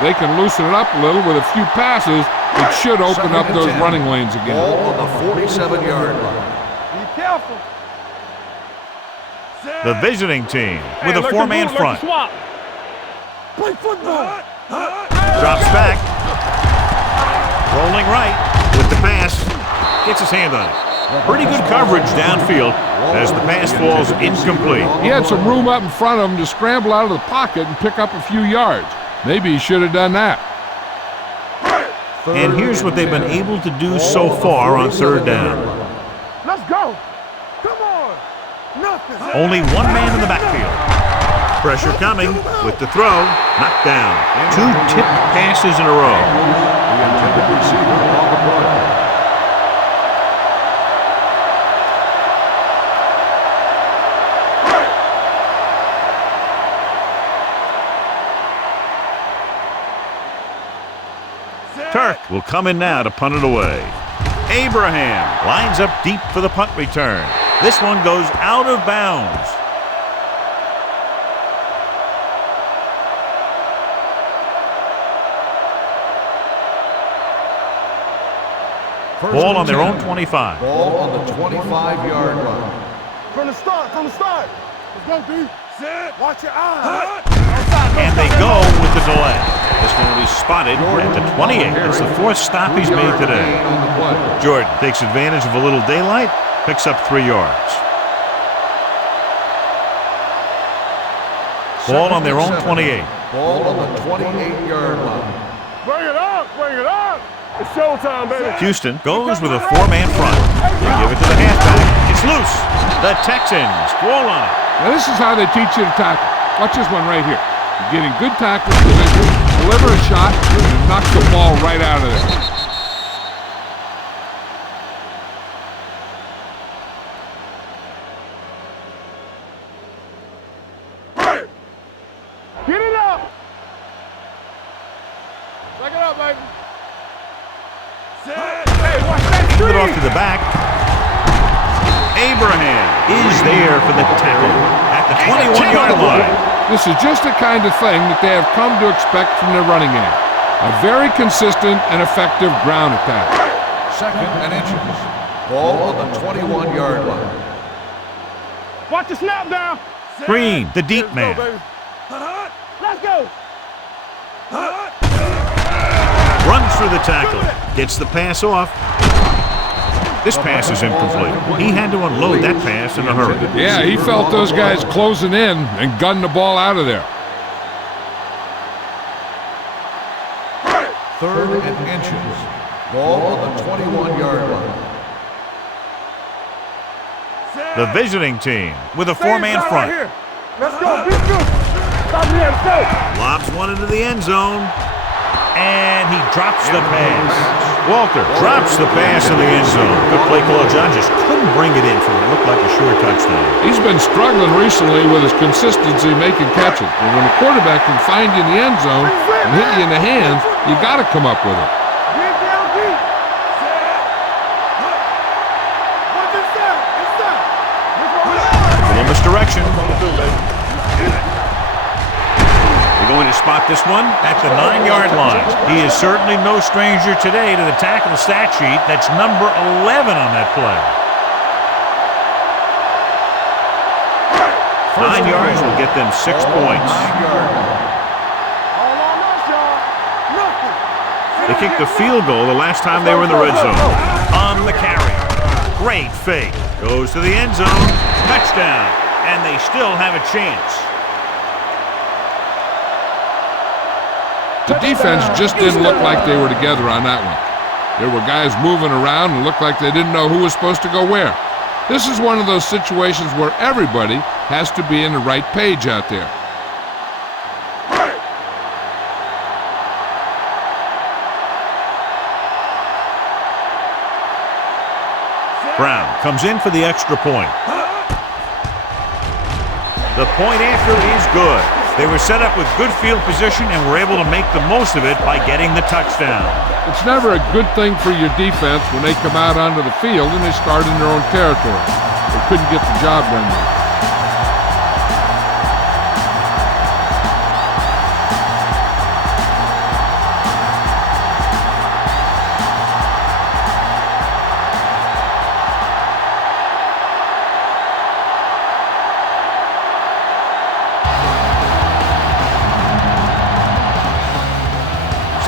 They can loosen it up a little with a few passes. It should open up those running lanes again. Ball on the 47-yard line. Be careful. The visiting team with a four-man front. Play football. Drops back. Rolling right with the pass. Gets his hand on it. Pretty good coverage downfield as the pass falls incomplete. He had some room up in front of him to scramble out of the pocket and pick up a few yards. Maybe he should have done that. And here's what they've been able to do so far on third down. Let's go. Come on. Nothing. Only one man in the backfield. Pressure coming with the throw. Knocked down. Two tipped passes in a row. The intended receiver on the play. Turk will come in now to punt it away. Abraham lines up deep for the punt return. This one goes out of bounds. Ball on their own 25. Ball on the 25-yard line. From the start. Let's go, D. Sit. Watch your eyes. And they go with the delay. This one will be spotted at the 28. It's the fourth stop he's made today. Jordan takes advantage of a little daylight, picks up 3 yards. Ball on their own 28. Ball on the 28-yard line. Bring it up. It's showtime, baby. Houston goes with a four-man front. They give it to the halfback. It's loose. The Texans fall on it. Now this is how they teach you to tackle. Watch this one right here. You're getting good tackle position, deliver a shot, and it knocks the ball right out of there. Get it up. Back it up, baby. Hey, watch that Give it tree. off to the back. Abraham is there for the tackle at the 21-yard line. This is just the kind of thing that they have come to expect from their running game. A very consistent and effective ground attack. 2nd and inches. Ball on the 21-yard line. Watch the snap down. Green, the deep man. Let's go. Runs through the tackle. Gets the pass off. This pass is incomplete. He had to unload that pass in a hurry. Yeah, he felt those guys closing in and gunned the ball out of there. 3rd and inches. Ball on the 21-yard line. The visiting team with a four-man front. Let's go. Be good. Stop me at the Lobs one into the end zone. And he drops the pass. Walter drops the pass in the end zone. Good play call. John just couldn't bring it in for what looked like a sure touchdown. He's been struggling recently with his consistency making catches. And when the quarterback can find you in the end zone and hit you in the hands, you got to come up with it. Get down deep. What's this that? It's that. Columbus direction. They're going to spot this one at the 9-yard line. He is certainly no stranger today to the tackle stat sheet. That's number 11 on that play. 9 yards will get them 6 points. They kicked the field goal the last time they were in the red zone. On the carry. Great fake. Goes to the end zone. Touchdown. And they still have a chance. The defense just didn't look like they were together on that one. There were guys moving around and looked like they didn't know who was supposed to go where. This is one of those situations where everybody has to be in the right page out there. Brown comes in for the extra point. The point after is good. They were set up with good field position and were able to make the most of it by getting the touchdown. It's never a good thing for your defense when they come out onto the field and they start in their own territory. They couldn't get the job done there.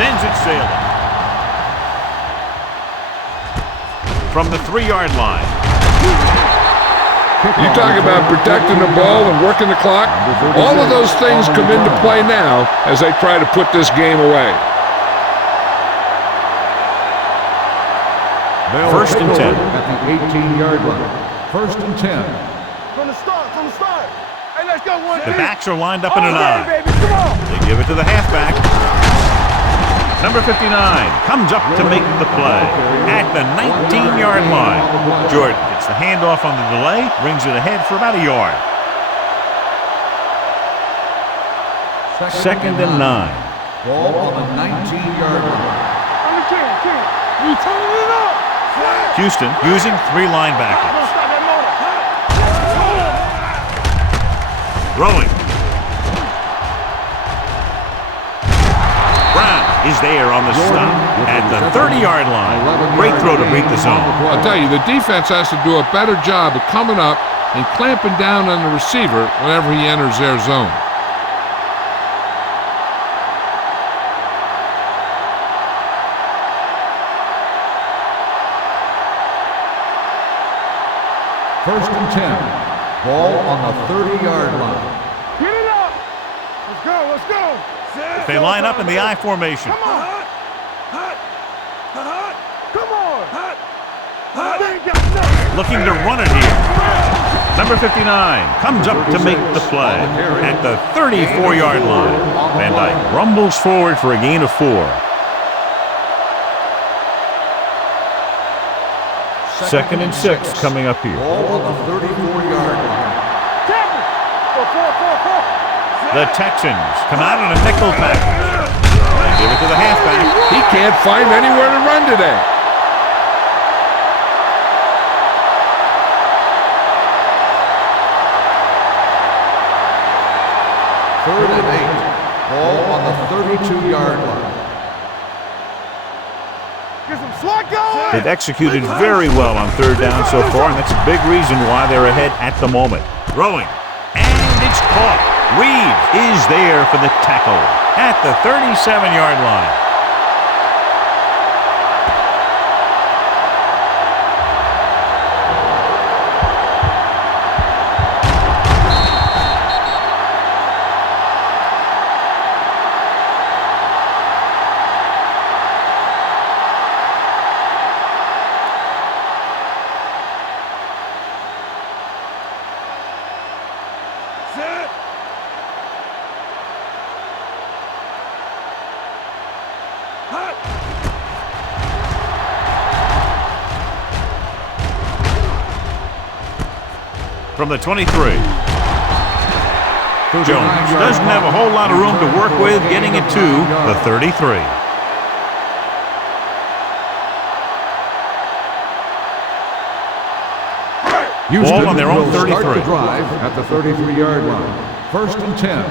Sends it sailing. From the 3-yard line. You talk about protecting the ball and working the clock. All of those things come into play now as they try to put this game away. First and 10. At the 18-yard line. First and 10. From the start. Hey, let's go one. The backs are lined up in an All day, I. baby. Come on. They give it to the halfback. Number 59 comes up to make the play at the 19-yard line. Jordan gets the handoff on the delay, brings it ahead for about a yard. Second and 9. Ball on the 19-yard line. I'm the king. You turning it up. Houston using 3 linebackers. Don't stop that motor. Throwing. Brown is there on the stop at the 30-yard line. Great throw to beat the zone. I'll tell you, the defense has to do a better job of coming up and clamping down on the receiver whenever he enters their zone. First and 10. Ball on the 30-yard line. Get it up. Let's go. They line up in the I formation. Come on. Looking to run it here. Number 59 comes up to make the play at the 34-yard line. Van Dyke rumbles forward for a gain of 4. Second and 6 coming up here. Ball on the 34-yard line. The Texans come out in a nickel package. They give it to the halfback. He can't find anywhere to run today. Third and 8. Ball on the 32-yard line. Get some slot going. They've executed very well on third down so far, and that's a big reason why they're ahead at the moment. Throwing, and it's caught. Reeves is there for the tackle at the 37-yard line. From the 23. Jones doesn't have a whole lot of room to work with, getting it to the 33. Ball on their own 33. Start the drive at the 33-yard line. First and 10.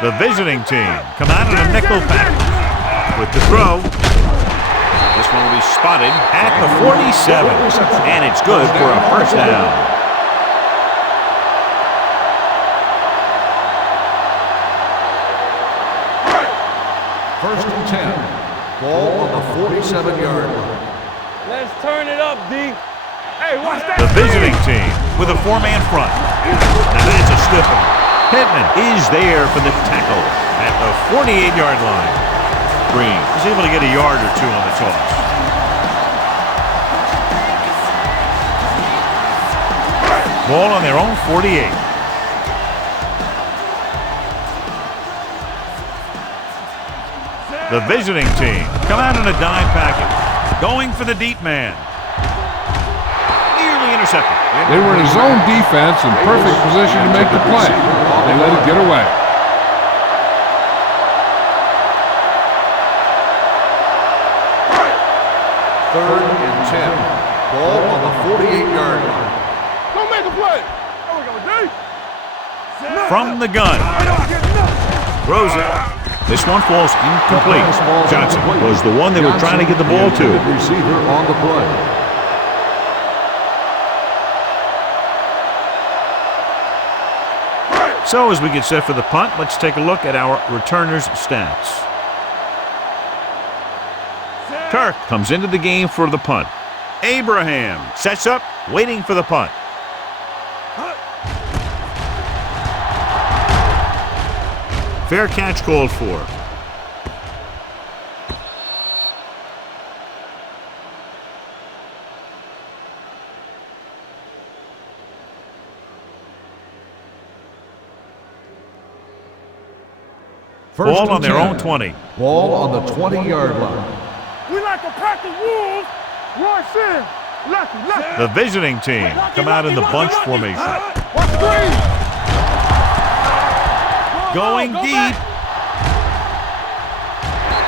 The visiting team come out in a nickel package with the throw. This one will be spotted at the 47, and it's good for a first down. First and 10. Ball on the 47-yard line. Let's turn it up, D. Hey, watch that. The visiting team with a 4-man front. Now that's a stiff one. Pittman is there for the tackle at the 48-yard line. Green is able to get a yard or 2 on the toss. Ball on their own 48. The visiting team come out in a dime package, going for the deep man. Nearly intercepted. They were in a zone defense in perfect position to make the play. They let it get away. Third and 10. Ball on the 48-yard line. Don't make a play. There we go, D. From the gun. Throws it. This one falls incomplete. Johnson was the one they were trying to get the ball to. Receiver on the play. So as we get set for the punt, let's take a look at our returners' stats. Kirk comes into the game for the punt. Abraham sets up, waiting for the punt. Fair catch called for. Ball on their own 20. Ball on the 20-yard line. We like to pack the wolves. Rush in. Lefty. The visiting team come out in the bunch formation. Watch three. Going deep.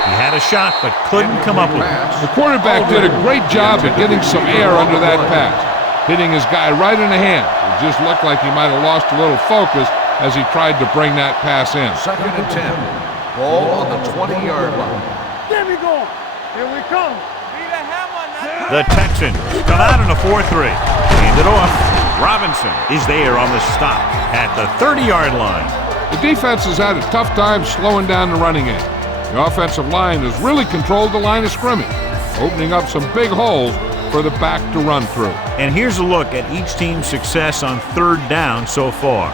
He had a shot but couldn't come up with it. The quarterback did a great job at getting some air under that pass, hitting his guy right in the hand. It just looked like he might have lost a little focus as he tried to bring that pass in. Second and 10. Ball on the 20-yard line. There we go. Here we come. The Texans come out in a 4-3. Hand it off. Robinson is there on the stop at the 30-yard line. The defense has had a tough time slowing down the running game. The offensive line has really controlled the line of scrimmage, opening up some big holes for the back to run through. And here's a look at each team's success on third down so far.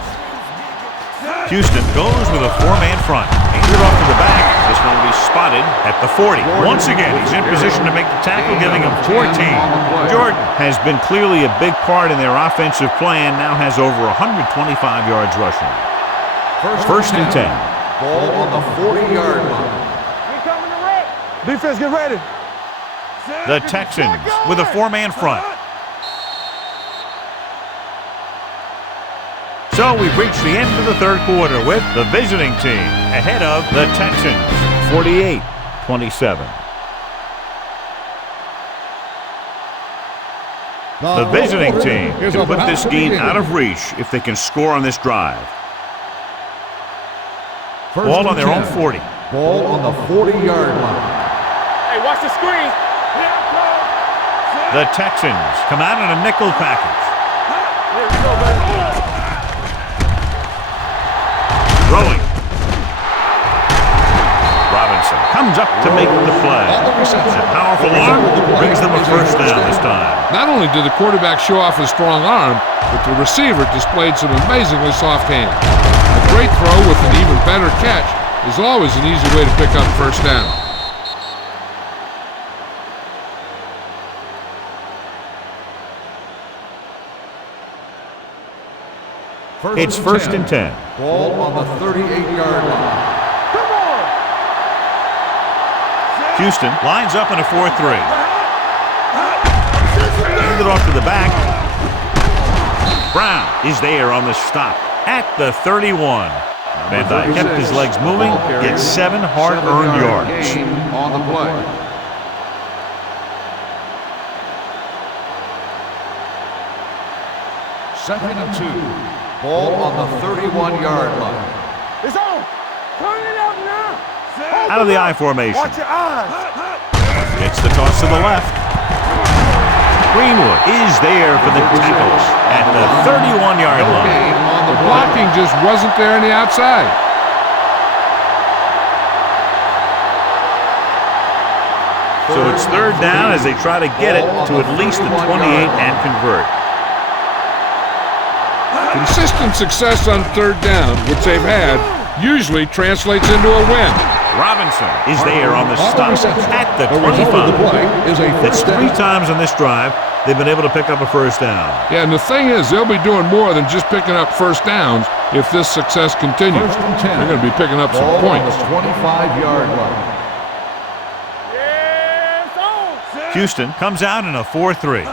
Houston goes with a four-man front. Hands it off to the back. This one will be spotted at the 40. Once again, he's in position to make the tackle, giving him 14. Jordan has been clearly a big part in their offensive plan, now has over 125 yards rushing. First and 10. Ball on the 40-yard line. We coming to red. Defense, get ready. The Texans with a four-man front. So we've reached the end of the third quarter with the visiting team ahead of the Texans, 48-27. The visiting team can put this game out of reach if they can score on this drive. Ball on their own 40. Ball on the 40-yard line. Hey, watch the screen. The Texans come out in a nickel package. Here we go, baby. Throwing. Robinson comes up to make the play. A powerful arm brings them a first down this time. Not only did the quarterback show off his strong arm, but the receiver displayed some amazingly soft hands. A great throw with an even better catch is always an easy way to pick up first down. It's first and 10. Ball on the 38-yard line. Come on. Houston lines up in a 4-3. Hand it off to the back. Brown is there on the stop at the 31. Van Dyke kept his legs moving, gets 7 hard-earned yards. Gain on the play. Second and 2. Ball on the 31-yard line. It's on. Turn it up now. Out of the I formation. Watch your eyes. It's the toss to the left. Greenwood is there for the tackles at the 31-yard line. Gain on the The play. blocking just wasn't there on the outside. So it's third down as they try to get it to at least the 28 and convert. Consistent success on third down, which they've had, usually translates into a win. Robinson is there on the stop at the 25. That's 3 times on this drive they've been able to pick up a first down. Yeah, and the thing is, they'll be doing more than just picking up first downs if this success continues. First and 10. They're going to be picking up some Ball on points. the 25-yard line. Yes, on. Houston comes out in a 4-3.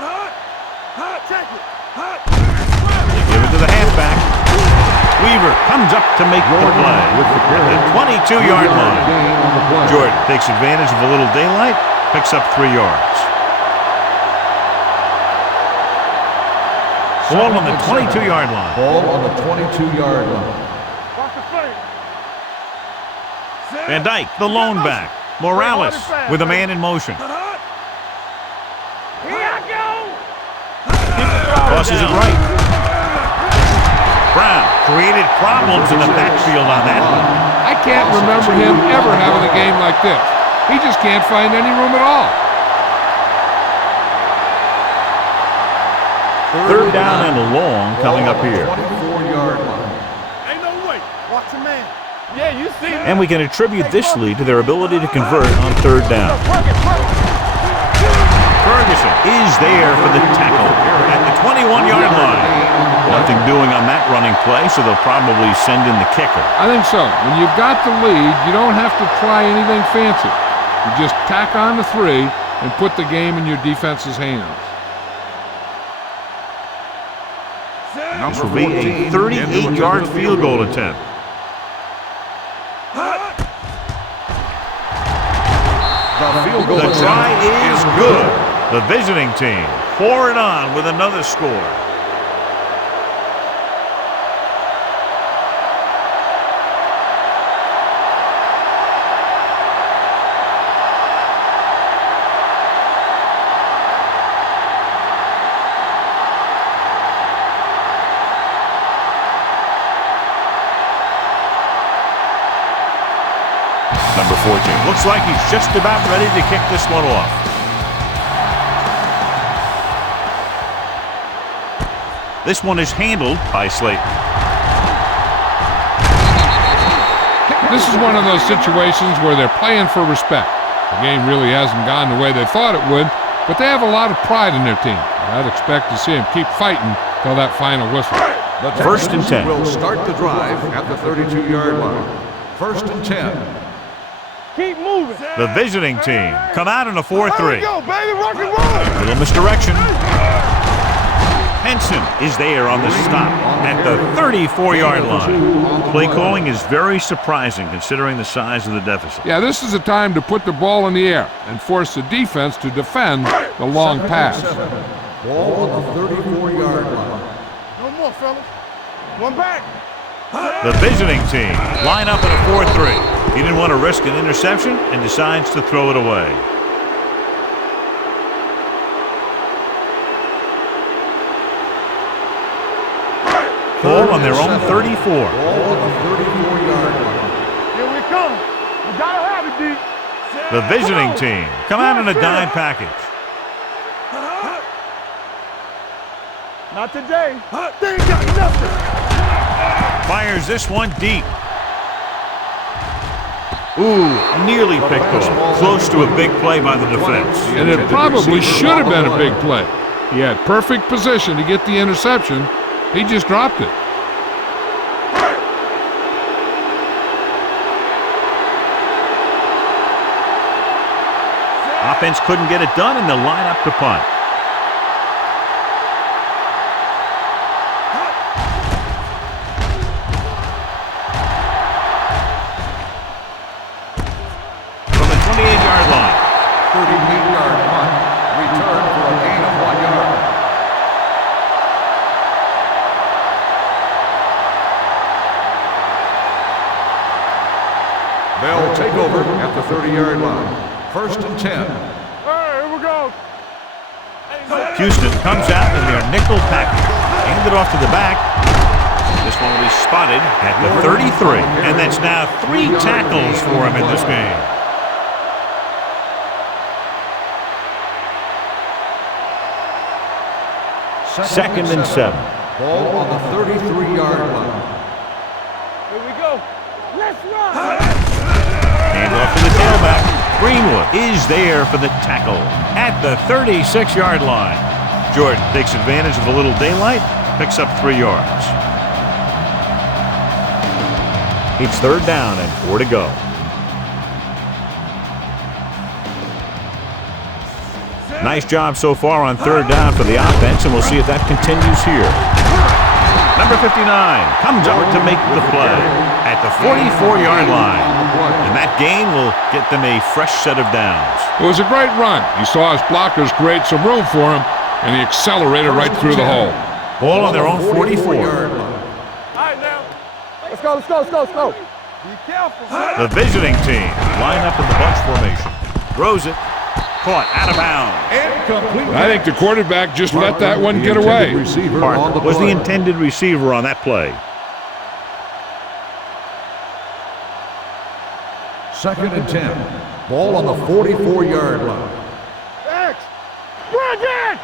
Check it. the halfback. Weaver comes up to make the play at the 22-yard line. Jordan takes advantage of a little daylight, picks up 3 yards. Ball on the 22-yard line. Ball on the 22-yard line. Van Dyke, the lone back. Morales with a man in motion. Tosses it right. Brown created problems in the backfield on that one. I can't remember him ever having a game like this. He just can't find any room at all. Third down and long coming up here. 24-yard line. Ain't no way. Watch your man. Yeah, you see him. And we can attribute this lead to their ability to convert on third down. Ferguson is there for the tackle at the 21-yard line. Nothing doing on that running play, so they'll probably send in the kicker. I think so. When you've got the lead, you don't have to try anything fancy. You just tack on the 3 and put the game in your defense's hands. This will be a 38-yard field goal attempt. The try is good. The visiting team pour it on with another score. Number 14. Looks like he's just about ready to kick this one off. This one is handled by Slayton. This is one of those situations where they're playing for respect. The game really hasn't gone the way they thought it would, but they have a lot of pride in their team. I'd expect to see them keep fighting till that final whistle. The First and 10. will start the drive at the 32-yard line. First and 10. Keep moving. The visiting team come out in a 4-3. Go, baby, rock and roll. Little misdirection. Henson is there on the stop at the 34-yard line. Play calling is very surprising considering the size of the deficit. Yeah, this is a time to put the ball in the air and force the defense to defend the long pass. Ball on the 34-yard line. No more, fellas. One back. The visiting team line up in a 4-3. He didn't want to risk an interception and decides to throw it away. Ball on their own 34. Ball on the 34-yard line. Here we come. We gotta have it, D. The visiting team come out in a dime package. Not today. They ain't got nothing. Fires this one deep. Ooh, nearly picked off. Close to a big play by the defense. And it probably should have been a big play. He had perfect position to get the interception. He just dropped it. Offense couldn't get it done, and they'll line up to punt. From the 28-yard line. 38-yard punt. Return for a gain of 1 yard. They'll take over at the 30-yard line. First and 10. All right, here we go. Houston comes out in their nickel package. Hand it off to the back. This one will be spotted at the 33. And that's now 3 tackles for him in this game. Second and 7. Ball on the 33-yard line. Here we go. Let's run. Hand off to the tailback. Greenwood is there for the tackle at the 36-yard line. Jordan takes advantage of a little daylight, picks up 3 yards. It's third down and 4 to go. Nice job so far on third down for the offense, and we'll see if that continues here. Number 59 comes up to make the play at the 44-yard line. And that gain will get them a fresh set of downs. It was a great run. He saw his blockers create some room for him, and he accelerated right through the hole. Ball on their own 44. All right, now. Let's go, let's go, let's go, let's go. Be careful. The visiting team line up in the bunch formation. Throws it. Caught out of bounds. I think the quarterback just let that one get away. Parker was the intended receiver on that play. Second and 10. Ball on the 44-yard line. X. Bring it.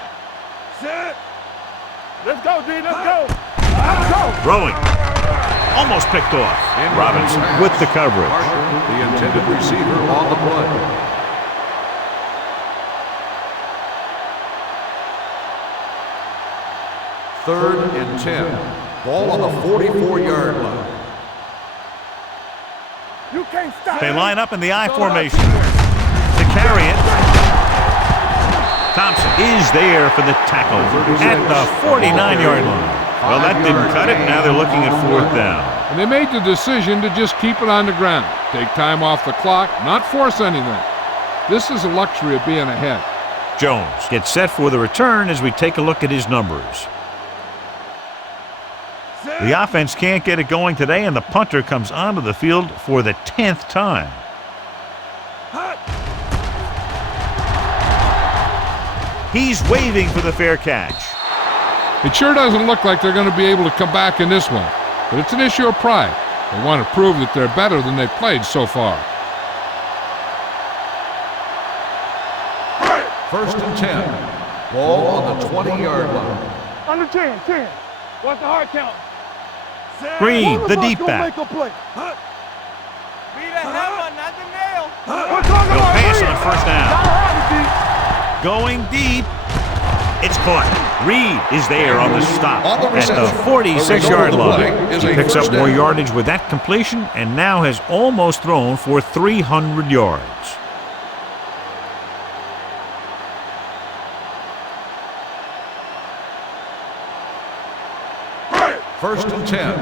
Set. Let's go, D. Let's go. Let's go. Throwing. Almost picked off. Robinson with the coverage. Parker, the intended receiver on the play. Third and 10. Ball on the 44-yard line. You can't stop. They line up in the I formation. To carry it. Thompson is there for the tackle at the 49-yard line. Well, that didn't cut it. Now they're looking at fourth down. And they made the decision to just keep it on the ground. Take time off the clock, not force anything. This is a luxury of being ahead. Jones gets set for the return as we take a look at his numbers. The offense can't get it going today, and the punter comes onto the field for the 10th time. He's waving for the fair catch. It sure doesn't look like they're going to be able to come back in this one, but it's an issue of pride. They want to prove that they're better than they've played so far. First and 10. Ball on the 20-yard line. Under 10, 10. What's the hard count? Green, the deep back. Make a play. Be the hammer, not the nail. He'll pass on first down. Going deep. It's caught. Reed is there on the stop at the 46-yard line. He picks up more yardage with that completion and now has almost thrown for 300 yards. First and 10.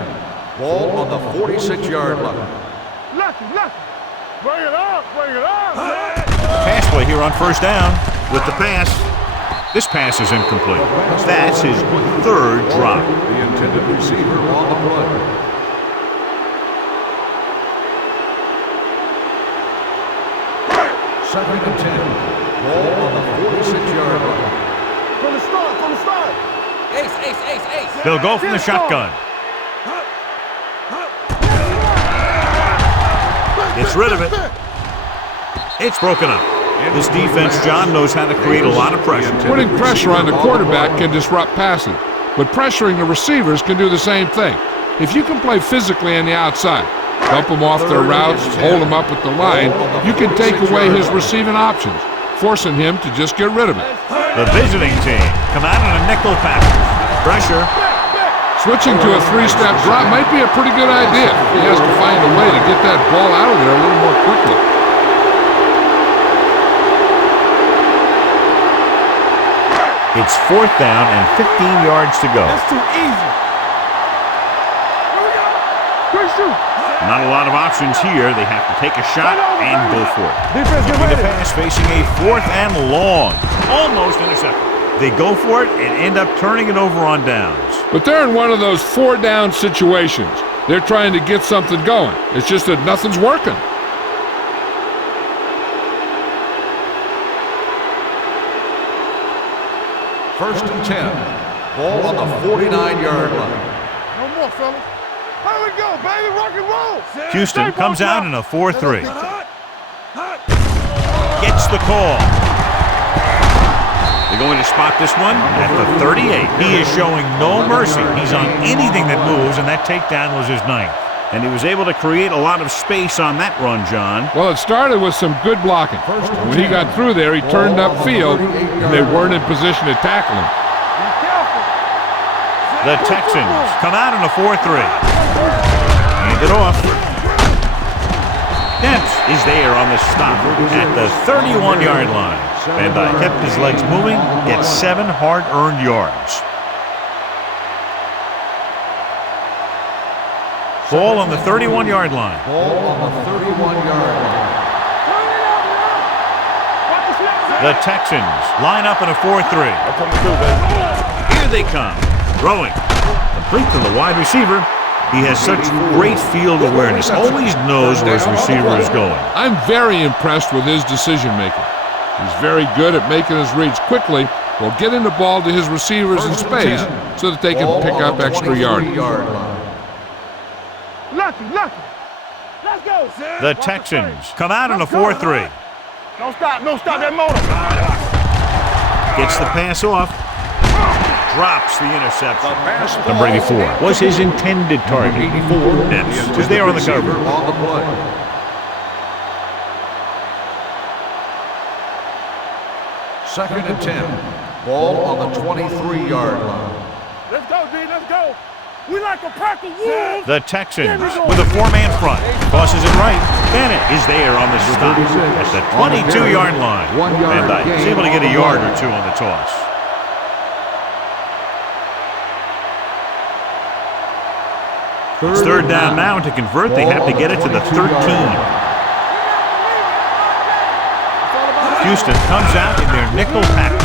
Ball on the 46-yard line. Lucky. Bring it up, bring it up. Pass play here on first down with the pass. This pass is incomplete. That's his third drop. The intended receiver on the play. Second and 10. Ball on the 46-yard line. From the start. Ace. They'll go from the shotgun. Gets rid of it. It's broken up. This defense, John, knows how to create a lot of pressure. Putting pressure on the quarterback can disrupt passing, but pressuring the receivers can do the same thing. If you can play physically on the outside, bump them off their routes, hold them up at the line, you can take away his receiving options, forcing him to just get rid of it. The visiting team come out in a nickel package. Pressure. Switching to a three-step drop might be a pretty good idea. He has to find a way to get that ball out of there a little more quickly. It's fourth down and 15 yards to go. That's too easy. Here we go. Quick shoot. Not a lot of options here. They have to take a shot and go for it. Defense, get Looking to ready. pass, facing a fourth and long. Almost intercepted. They go for it and end up turning it over on downs. But they're in one of those four-down situations. They're trying to get something going. It's just that nothing's working. First and 10. Ball on the 49-yard line. No more, fellas. Here we go, baby. Rock and roll. Houston comes out in a 4-3. Gets the call. They're going to spot this one at the 38. He is showing no mercy. He's on anything that moves, and that takedown was his ninth. And he was able to create a lot of space on that run, John. Well, it started with some good blocking. And when he got through there, he turned upfield, and they weren't in position to tackle him. The Texans come out in a 4-3. Hand it off. Dent is there on the stop at the 31-yard line. Van Dyke kept his legs moving, gets 7 hard-earned yards. Ball on the 31-yard line. Ball on the 31-yard line. The Texans line up in a 4-3. Here they come. Throwing. Complete to the wide receiver. He has such great field awareness. Always knows where his receiver is going. I'm very impressed with his decision-making. He's very good at making his reads quickly while getting the ball to his receivers in space so that they can pick up extra yardage. Lucky. Let's go. The Texans come out in a 4-3. Don't stop that motor. Gets the pass off. Drops the interception. Number 84 was his intended target. Nets was there on the cover. On the play. Second and 10. Ball on the 23-yard line. Let's go, D. Let's go. We like a pack of wolves. The Texans with a 4-man front. Tosses it right. Bennett is there on the stop at the 22-yard line. And he's able to get a yard or two on the toss. It's third down now, and to convert, they have to get it to the 13. Houston comes out in their nickel package.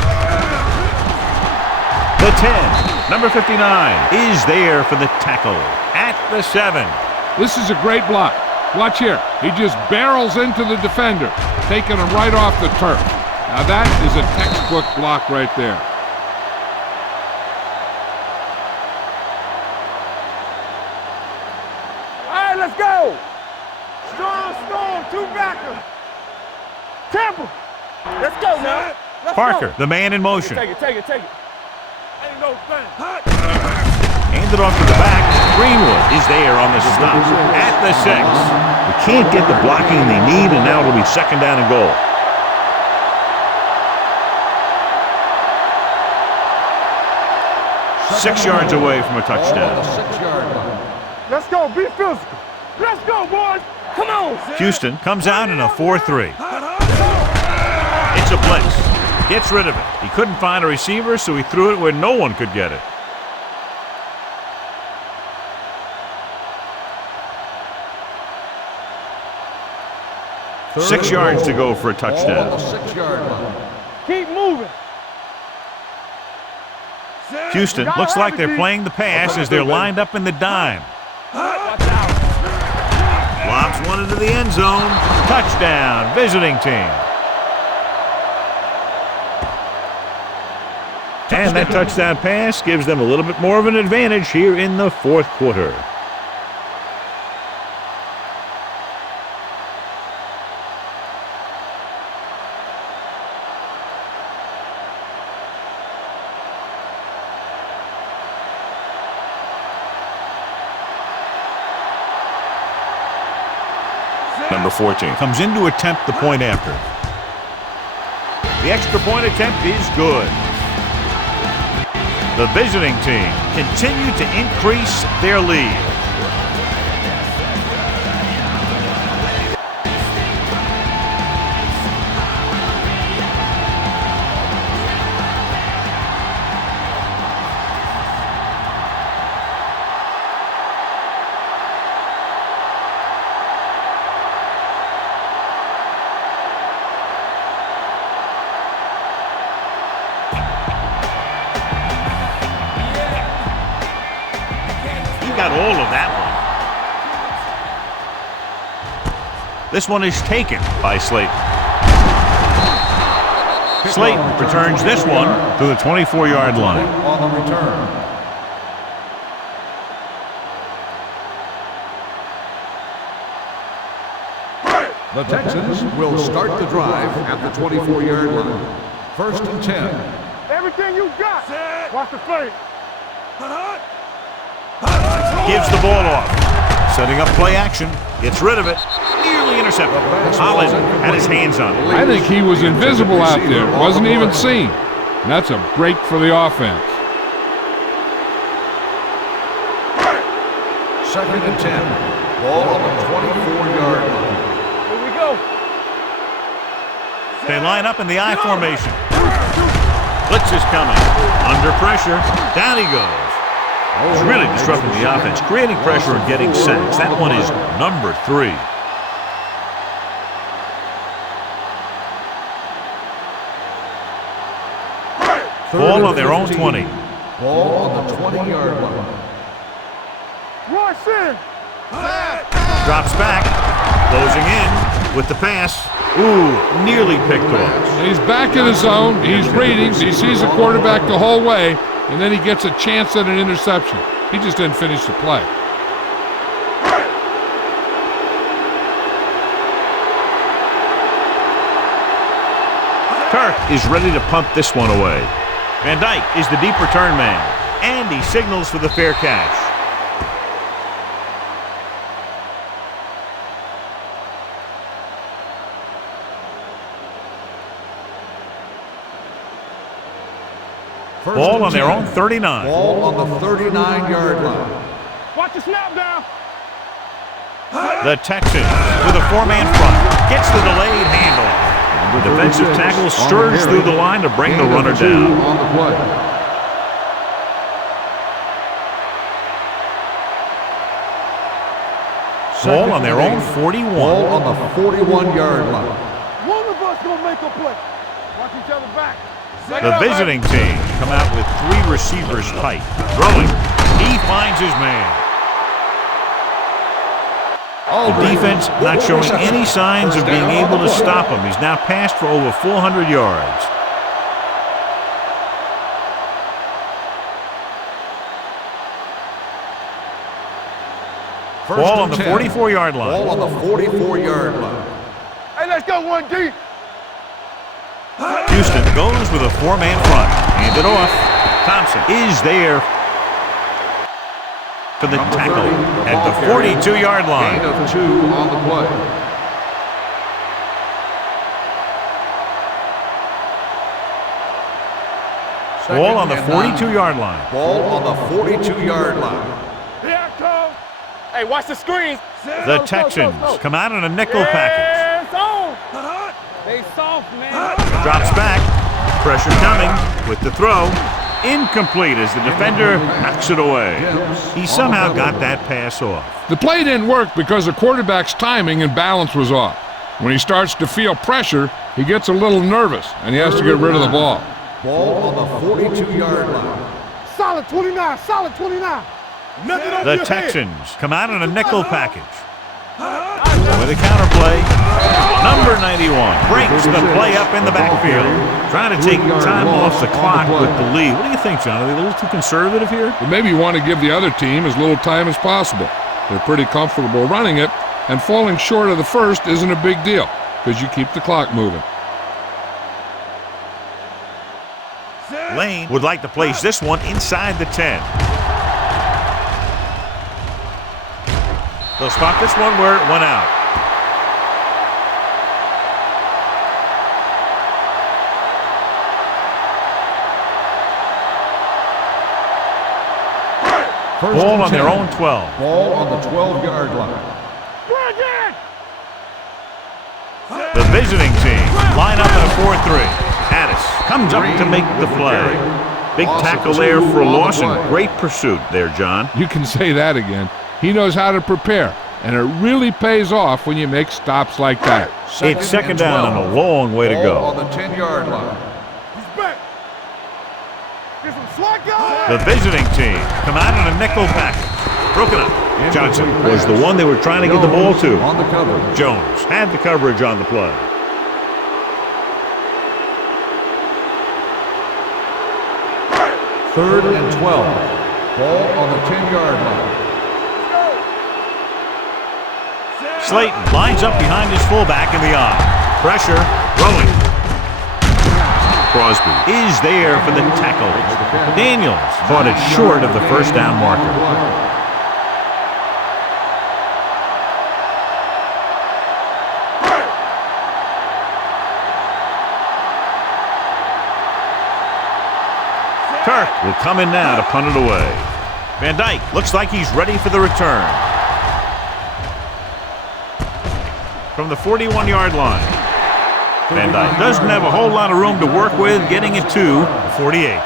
The 10, number 59, is there for the tackle at the 7. This is a great block. Watch here. He just barrels into the defender, taking him right off the turf. Now that is a textbook block right there. Let's go! Strong, two-backer. Temple! Let's go, man. Parker, the man in motion. Take it. Ain't no thing. Handed off to the back. Greenwood is there on the stop at the 6. They can't get the blocking they need, and now it'll be second down and goal. Six yards away from a touchdown. 6-yard line. Let's go, be physical. Let's go, boys. Come on. Houston comes out in a 4-3. It's a blitz. Gets rid of it. He couldn't find a receiver, so he threw it where no one could get it. Third 6 yards to go for a Ball touchdown. on the 6-yard line. Keep moving. Houston looks like they're playing the pass as they're lined up in the dime. Lobs one into the end zone. Touchdown, visiting team. And that touchdown pass gives them a little bit more of an advantage here in the fourth quarter. Number 14 comes in to attempt the point after. The extra point attempt is good. The visiting team continue to increase their lead. Got all of that one. This one is taken by Slayton. Slayton returns this one to the 24-yard line. On the return. The Texans will start the drive at the 24-yard line. First and 10. Everything you got. Watch the fake. Gives the ball off. Setting up play action. Gets rid of it. Nearly intercepted. Holland had his hands on it. I think he was invisible out there. Wasn't even seen. And that's a break for the offense. Second and 10. Ball on the 24-yard line. Here we go. They line up in the I formation. Blitz is coming. Under pressure. Down he goes. He's really disrupting the offense, creating pressure and getting sacks. That one is number 3. Ball on their own 20. Ball on the 20-yard line. Rush in. Drops back, closing in with the pass. Ooh, nearly picked off. He's back in his zone. He's reading. He sees the quarterback the whole way, and then he gets a chance at an interception. He just didn't finish the play. Kirk is ready to punt this one away. Van Dyke is the deep return man, and he signals for the fair catch. Ball on their own 39. Ball on the 39-yard line. Watch the snap down. The Texans with a 4-man front gets the delayed handoff. The defensive tackle surged through the line to bring the runner down. On the play. Ball on their own 41. Ball on the 41-yard line. One of us gonna make a play. Watch each other back. The visiting team come out with 3 receivers tight. Throwing, he finds his man. The defense not showing any signs of being able to stop him. He's now passed for over 400 yards. Ball on the 44-yard line. Ball on the 44-yard line. Hey, let's go 1 deep. Houston goes with a 4-man front. Hand it off. Thompson is there for the tackle at the 42-yard line. Gain of 2 on the play. Ball on the 42-yard line. Ball on the 42-yard line. Here it comes. Hey, watch the screens. The Texans come out in a nickel package. It's on. They soft, man. Drops back. Pressure coming with the throw. Incomplete as the defender knocks it away. He somehow got that pass off. The play didn't work because the quarterback's timing and balance was off. When he starts to feel pressure, he gets a little nervous, and he has to get rid of the ball. Ball on the 42-yard line. Solid 29. Solid 29. Nothing over The your Texans head. come out in a nickel package. With a counterplay, number 91 breaks the play up in the backfield, trying to take time off the clock with the lead. What do you think, John? Are they a little too conservative here? But maybe you want to give the other team as little time as possible. They're pretty comfortable running it, and falling short of the first isn't a big deal because you keep the clock moving. Lane would like to place this one inside the 10. They'll spot this one where it went out. Ball on their own 12. Ball on the 12-yard line. The visiting team line up in a 4-3. Addis comes up to make the play. Big tackle there for a loss and great pursuit there, John. You can say that again. He knows how to prepare, and it really pays off when you make stops like that. It's second down and a long way to Ball on go. the 10-yard line. He's back. Get some slack guys. The visiting team come out in a nickel package. Broken up. Johnson was the one they were trying to get the ball to. On the cover. Jones had the coverage on the play. Third and 12. Ball on the 10-yard line. Slayton lines up behind his fullback in the eye. Pressure, throwing. Crosby is there for the tackle. Daniels caught it short of the first down marker. Kirk will come in now to punt it away. Van Dyke looks like he's ready for the return. From the 41-yard line. Van Dyke doesn't have a whole lot of room to work with, getting it to the 48.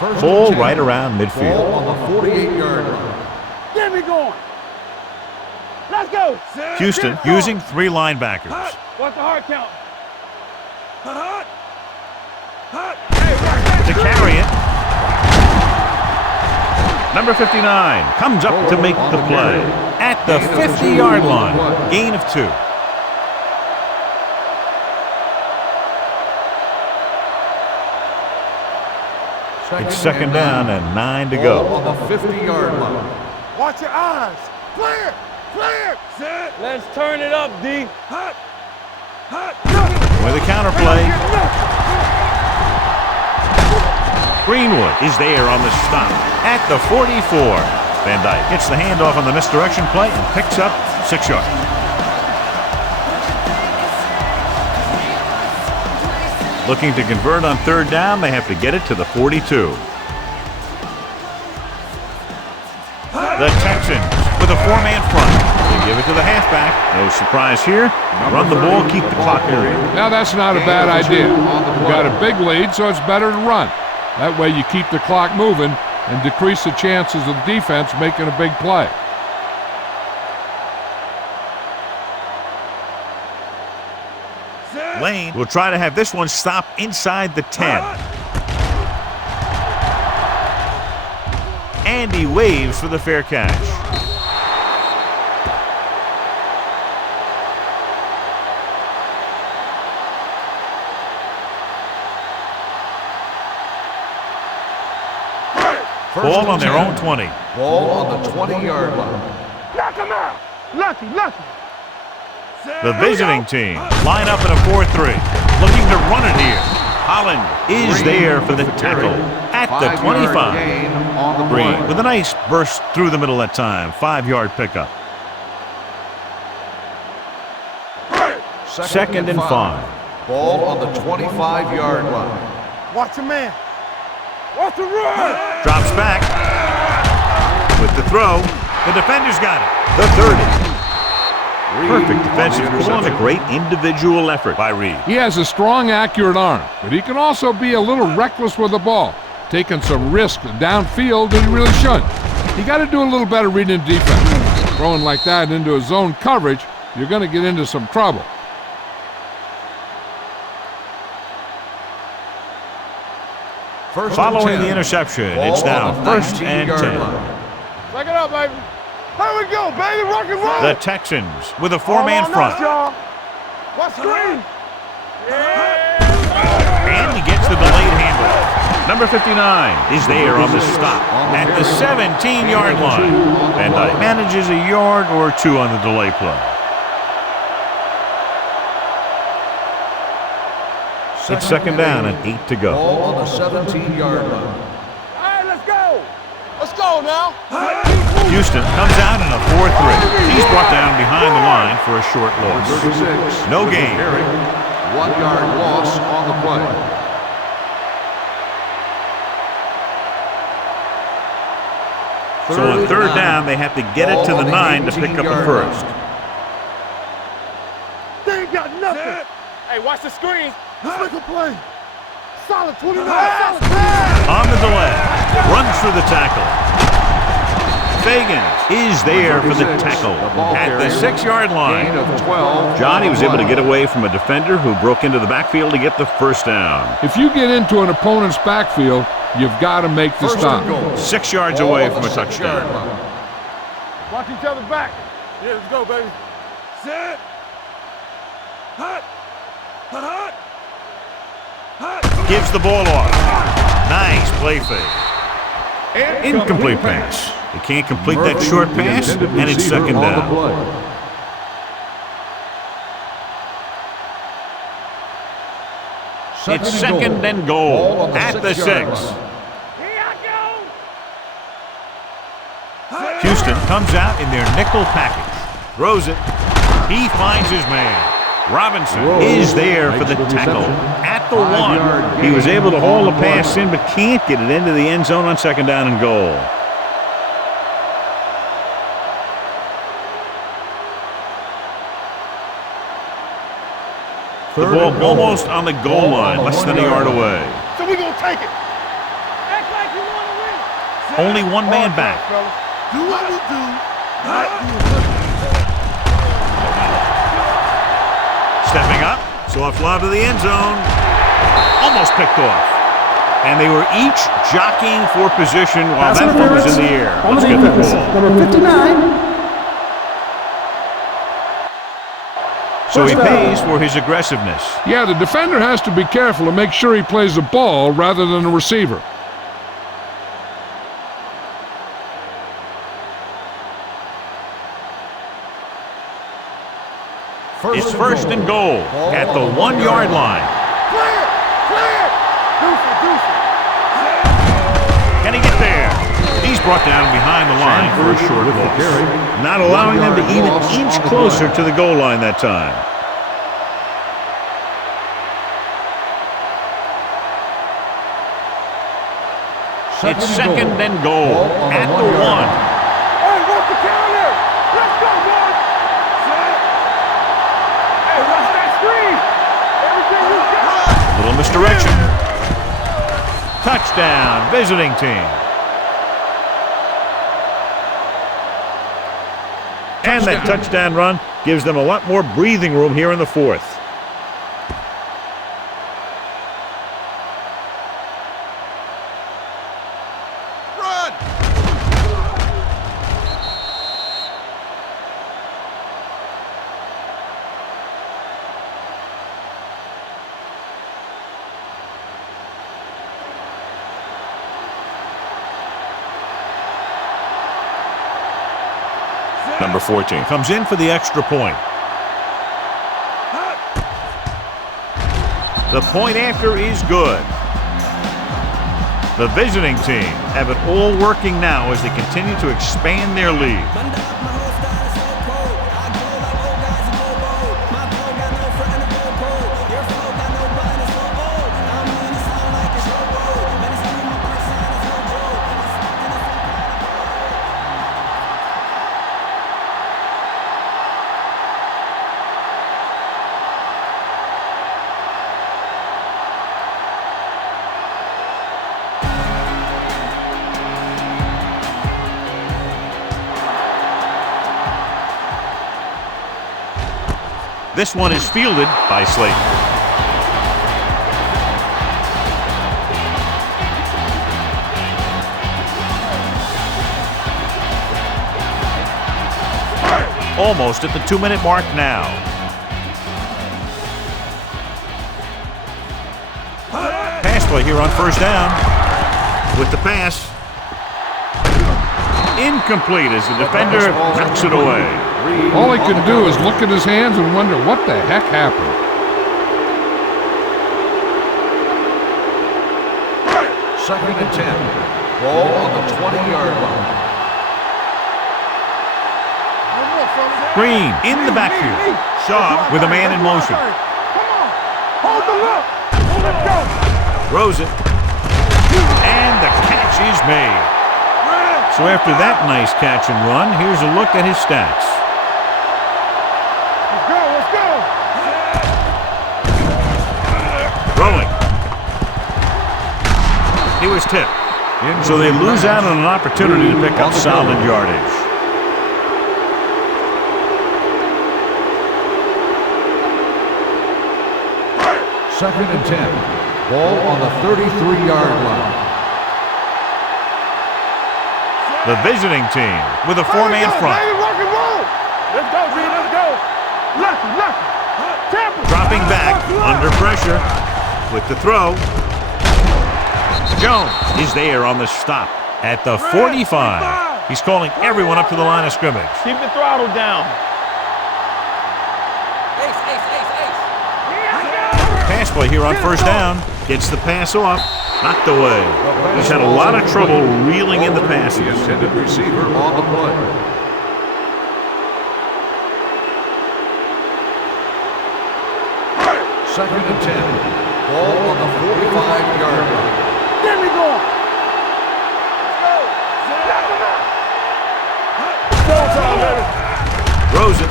Ball right around midfield. Ball on the 48-yard line. Get me going. Let's go. Houston using 3 linebackers. What's the hard count? To carry it. Number 59 comes up to make the play at the 50-yard line. Gain of 2. It's second down and 9 to go. On the 50-yard line. Watch your eyes. Clear. Clear. Let's turn it up, D. With a counter play. Greenwood is there on the stop at the 44. Van Dyke gets the handoff on the misdirection play and picks up 6 yards. Looking to convert on third down, they have to get it to the 42. The Texans with a 4-man front. They give it to the halfback. No surprise here. Run the ball, keep the clock moving. Now that's not a bad idea. You've got a big lead, so it's better to run. That way you keep the clock moving and decrease the chances of the defense making a big play. Lane will try to have this one stop inside the 10. And he waves for the fair catch. Ball on their own 20. Ball on the 20-yard line. Knock him out. Lucky. The visiting team line up in a 4-3. Looking to run it here. Holland is there for the tackle at the 25. Green with a nice burst through the middle that time. 5-yard pickup. Second and 5. Ball on the 25-yard line. Watch your man. Watch the run. Drops back. With the throw. The defender's got it. The 30. Perfect defensive call and a great individual effort by Reed. He has a strong, accurate arm, but he can also be a little reckless with the ball, taking some risks downfield that he really shouldn't. You got to do a little better reading defense. Throwing like that into a zone coverage, you're going to get into some trouble. Following the interception, it's now 1st and 10. Back it up, baby. Here we go, baby. Rock and roll. The Texans with a 4-man front. Watch screen. And he gets the delayed handoff. Number 59 is there on the stop at the 17-yard line. Van Dyke manages a yard or 2 on the delay play. It's second down and 8 to go. Ball on the 17-yard line. All right, let's go. Let's go now. Houston comes out in a 4-3. He's brought down behind the line for a short loss. 36. No gain. 1-yard loss on the play. So on third down, they have to get it to the 9 to pick up the first. They ain't got nothing. Hey, watch the screen. Let's make a play. Solid 29. On the delay, runs through the tackle. Fagan is there for the tackle at the 6-yard line. Gain of 12. Johnny was able to get away from a defender who broke into the backfield to get the first down. If you get into an opponent's backfield, you've got to make the stop. 6 yards away from a touchdown. Watch each other back. Yeah, let's go, baby. Sit. Hut. Hut. Gives the ball off. Nice play fake. Incomplete pass. He can't complete that short pass, and it's second down. It's second and goal at the 6. Here I go. Houston comes out in their nickel package. Throws it. He finds his man. Robinson is there for the tackle at the 1. He was able to haul the pass in, but can't get it into the end zone on second down and goal. The ball almost on the goal line, less than a yard away. So we're going to take it. Act like Only one man back. Do what we do. Stepping up, soft lob to the end zone. Almost picked off. And they were each jockeying for position while Pass that one was in the interference air. on Let's the get the defense. ball. Number 59. So he First down. pays for his aggressiveness. Yeah, the defender has to be careful to make sure he plays the ball rather than the receiver. It's first and goal at the 1 yard line. Clear! Clear! Deuce. Can he get there? He's brought down behind the line for a short loss, not allowing them to even inch closer to the goal line that time. It's second and goal at the 1. Hey, what's the counter? Let's go, boys! Hey, watch that screen! Everything you got! Little misdirection. Touchdown, visiting team. And that touchdown run gives them a lot more breathing room here in the fourth. Run! Number 14 comes in for the extra point. The point after is good. The visiting team have it all working now as they continue to expand their lead. This one is fielded by Slayton. Almost at the 2-minute mark now. Pass play here on first down. With the pass. Incomplete as the defender knocks it away. All he can do is look at his hands and wonder what the heck happened. Second and 10. Ball on the 20-yard line. Green in the backfield. Shaw with a man in motion. Come on! Hold the look! Let's go! Throws it. And the catch is made. So after that nice catch and run, here's a look at his stats. Let's go! Throwing. He was tipped. So they lose out on an opportunity to pick up solid yardage. Second and 10. Ball on the 33-yard line. The visiting team with a 4-man front. Rock and roll! Let's go, G, let's go! Lucky! Tampa! Dropping back under pressure with the throw. Jones is there on the stop at the 45. He's calling everyone up to the line of scrimmage. Keep the throttle down. Pass play here on first down. Gets the pass off. Knocked away. He's had a lot of trouble reeling in the passes. The intended receiver on the play. Second and 10. Ball on the 45-yard line. Get me going! Showtime, baby! Throws it.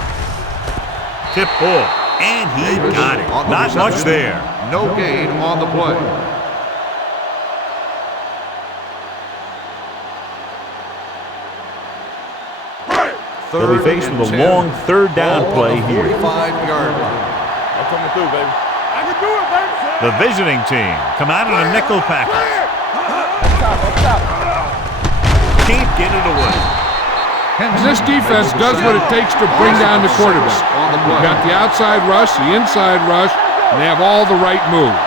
Tip ball. And he got it. Not much there. No gain on the play. They'll be faced with a long third down play here. 45-yard line. I'm coming through, baby. I can do it, baby. The visiting team come out in a nickel package. Can't get it away. This defense does what it takes to bring down the quarterback. They've got the outside rush, the inside rush, and they have all the right moves.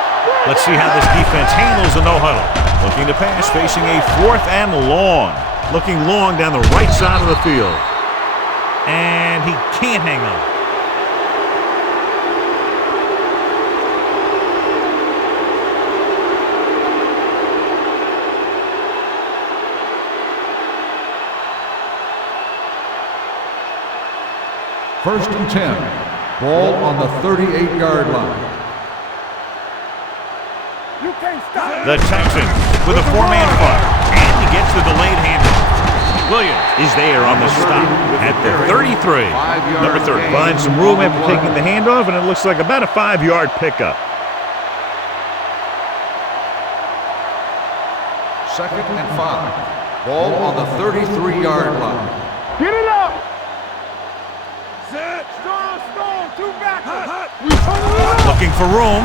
Let's see how this defense handles a no-huddle. Looking to pass, facing a 4th and long. Looking long down the right side of the field. And he can't hang on. First and 10. Ball on the 38-yard line. You can't stop. The Texans with a 4-man front. And he gets the delayed handoff. Williams is there on the stop at the 33. Number 30 finds some room after taking the handoff, and it looks like about a 5-yard pickup. Second and 5. Ball on the 33-yard line. Get it up. Set. Strong. 2 back. Looking for room.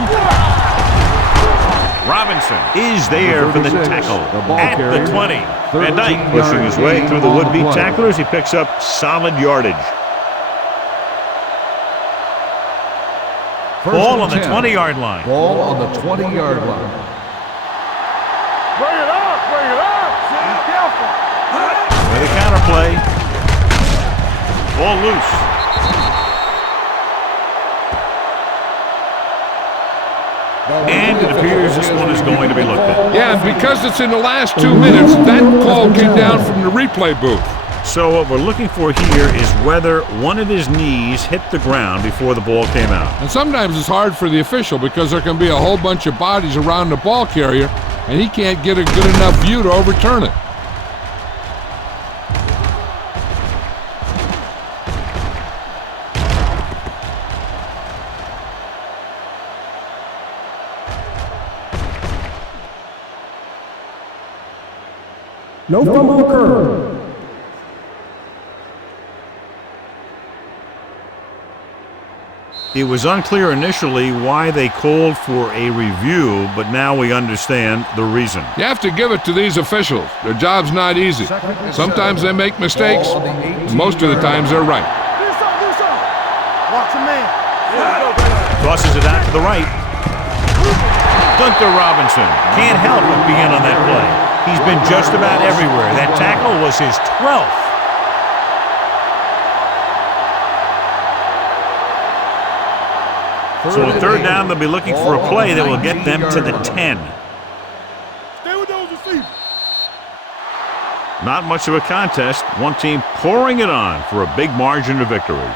Robinson is there for the tackle at the 20. Van Dyke pushing his way through the would-be tacklers. He picks up solid yardage. Ball on the 20-yard line. Ball on the 20-yard line. Bring it up. Be careful. With a counterplay. Ball loose. And it appears this one is going to be looked at. Yeah, and because it's in the last 2 minutes, that call came down from the replay booth. So what we're looking for here is whether one of his knees hit the ground before the ball came out. And sometimes it's hard for the official because there can be a whole bunch of bodies around the ball carrier, and he can't get a good enough view to overturn it. No fumble occurred. It was unclear initially why they called for a review, but now we understand the reason. You have to give it to these officials. Their job's not easy. Sometimes they make mistakes, and most of the times they're right. Do something. Watch a man. Tosses it out to the right. Gunter Robinson can't help but be in on that play. He's been just about everywhere. That tackle was his 12th. So on third down, they'll be looking for a play that will get them to the 10. Stay with those receivers. Not much of a contest. One team pouring it on for a big margin of victory.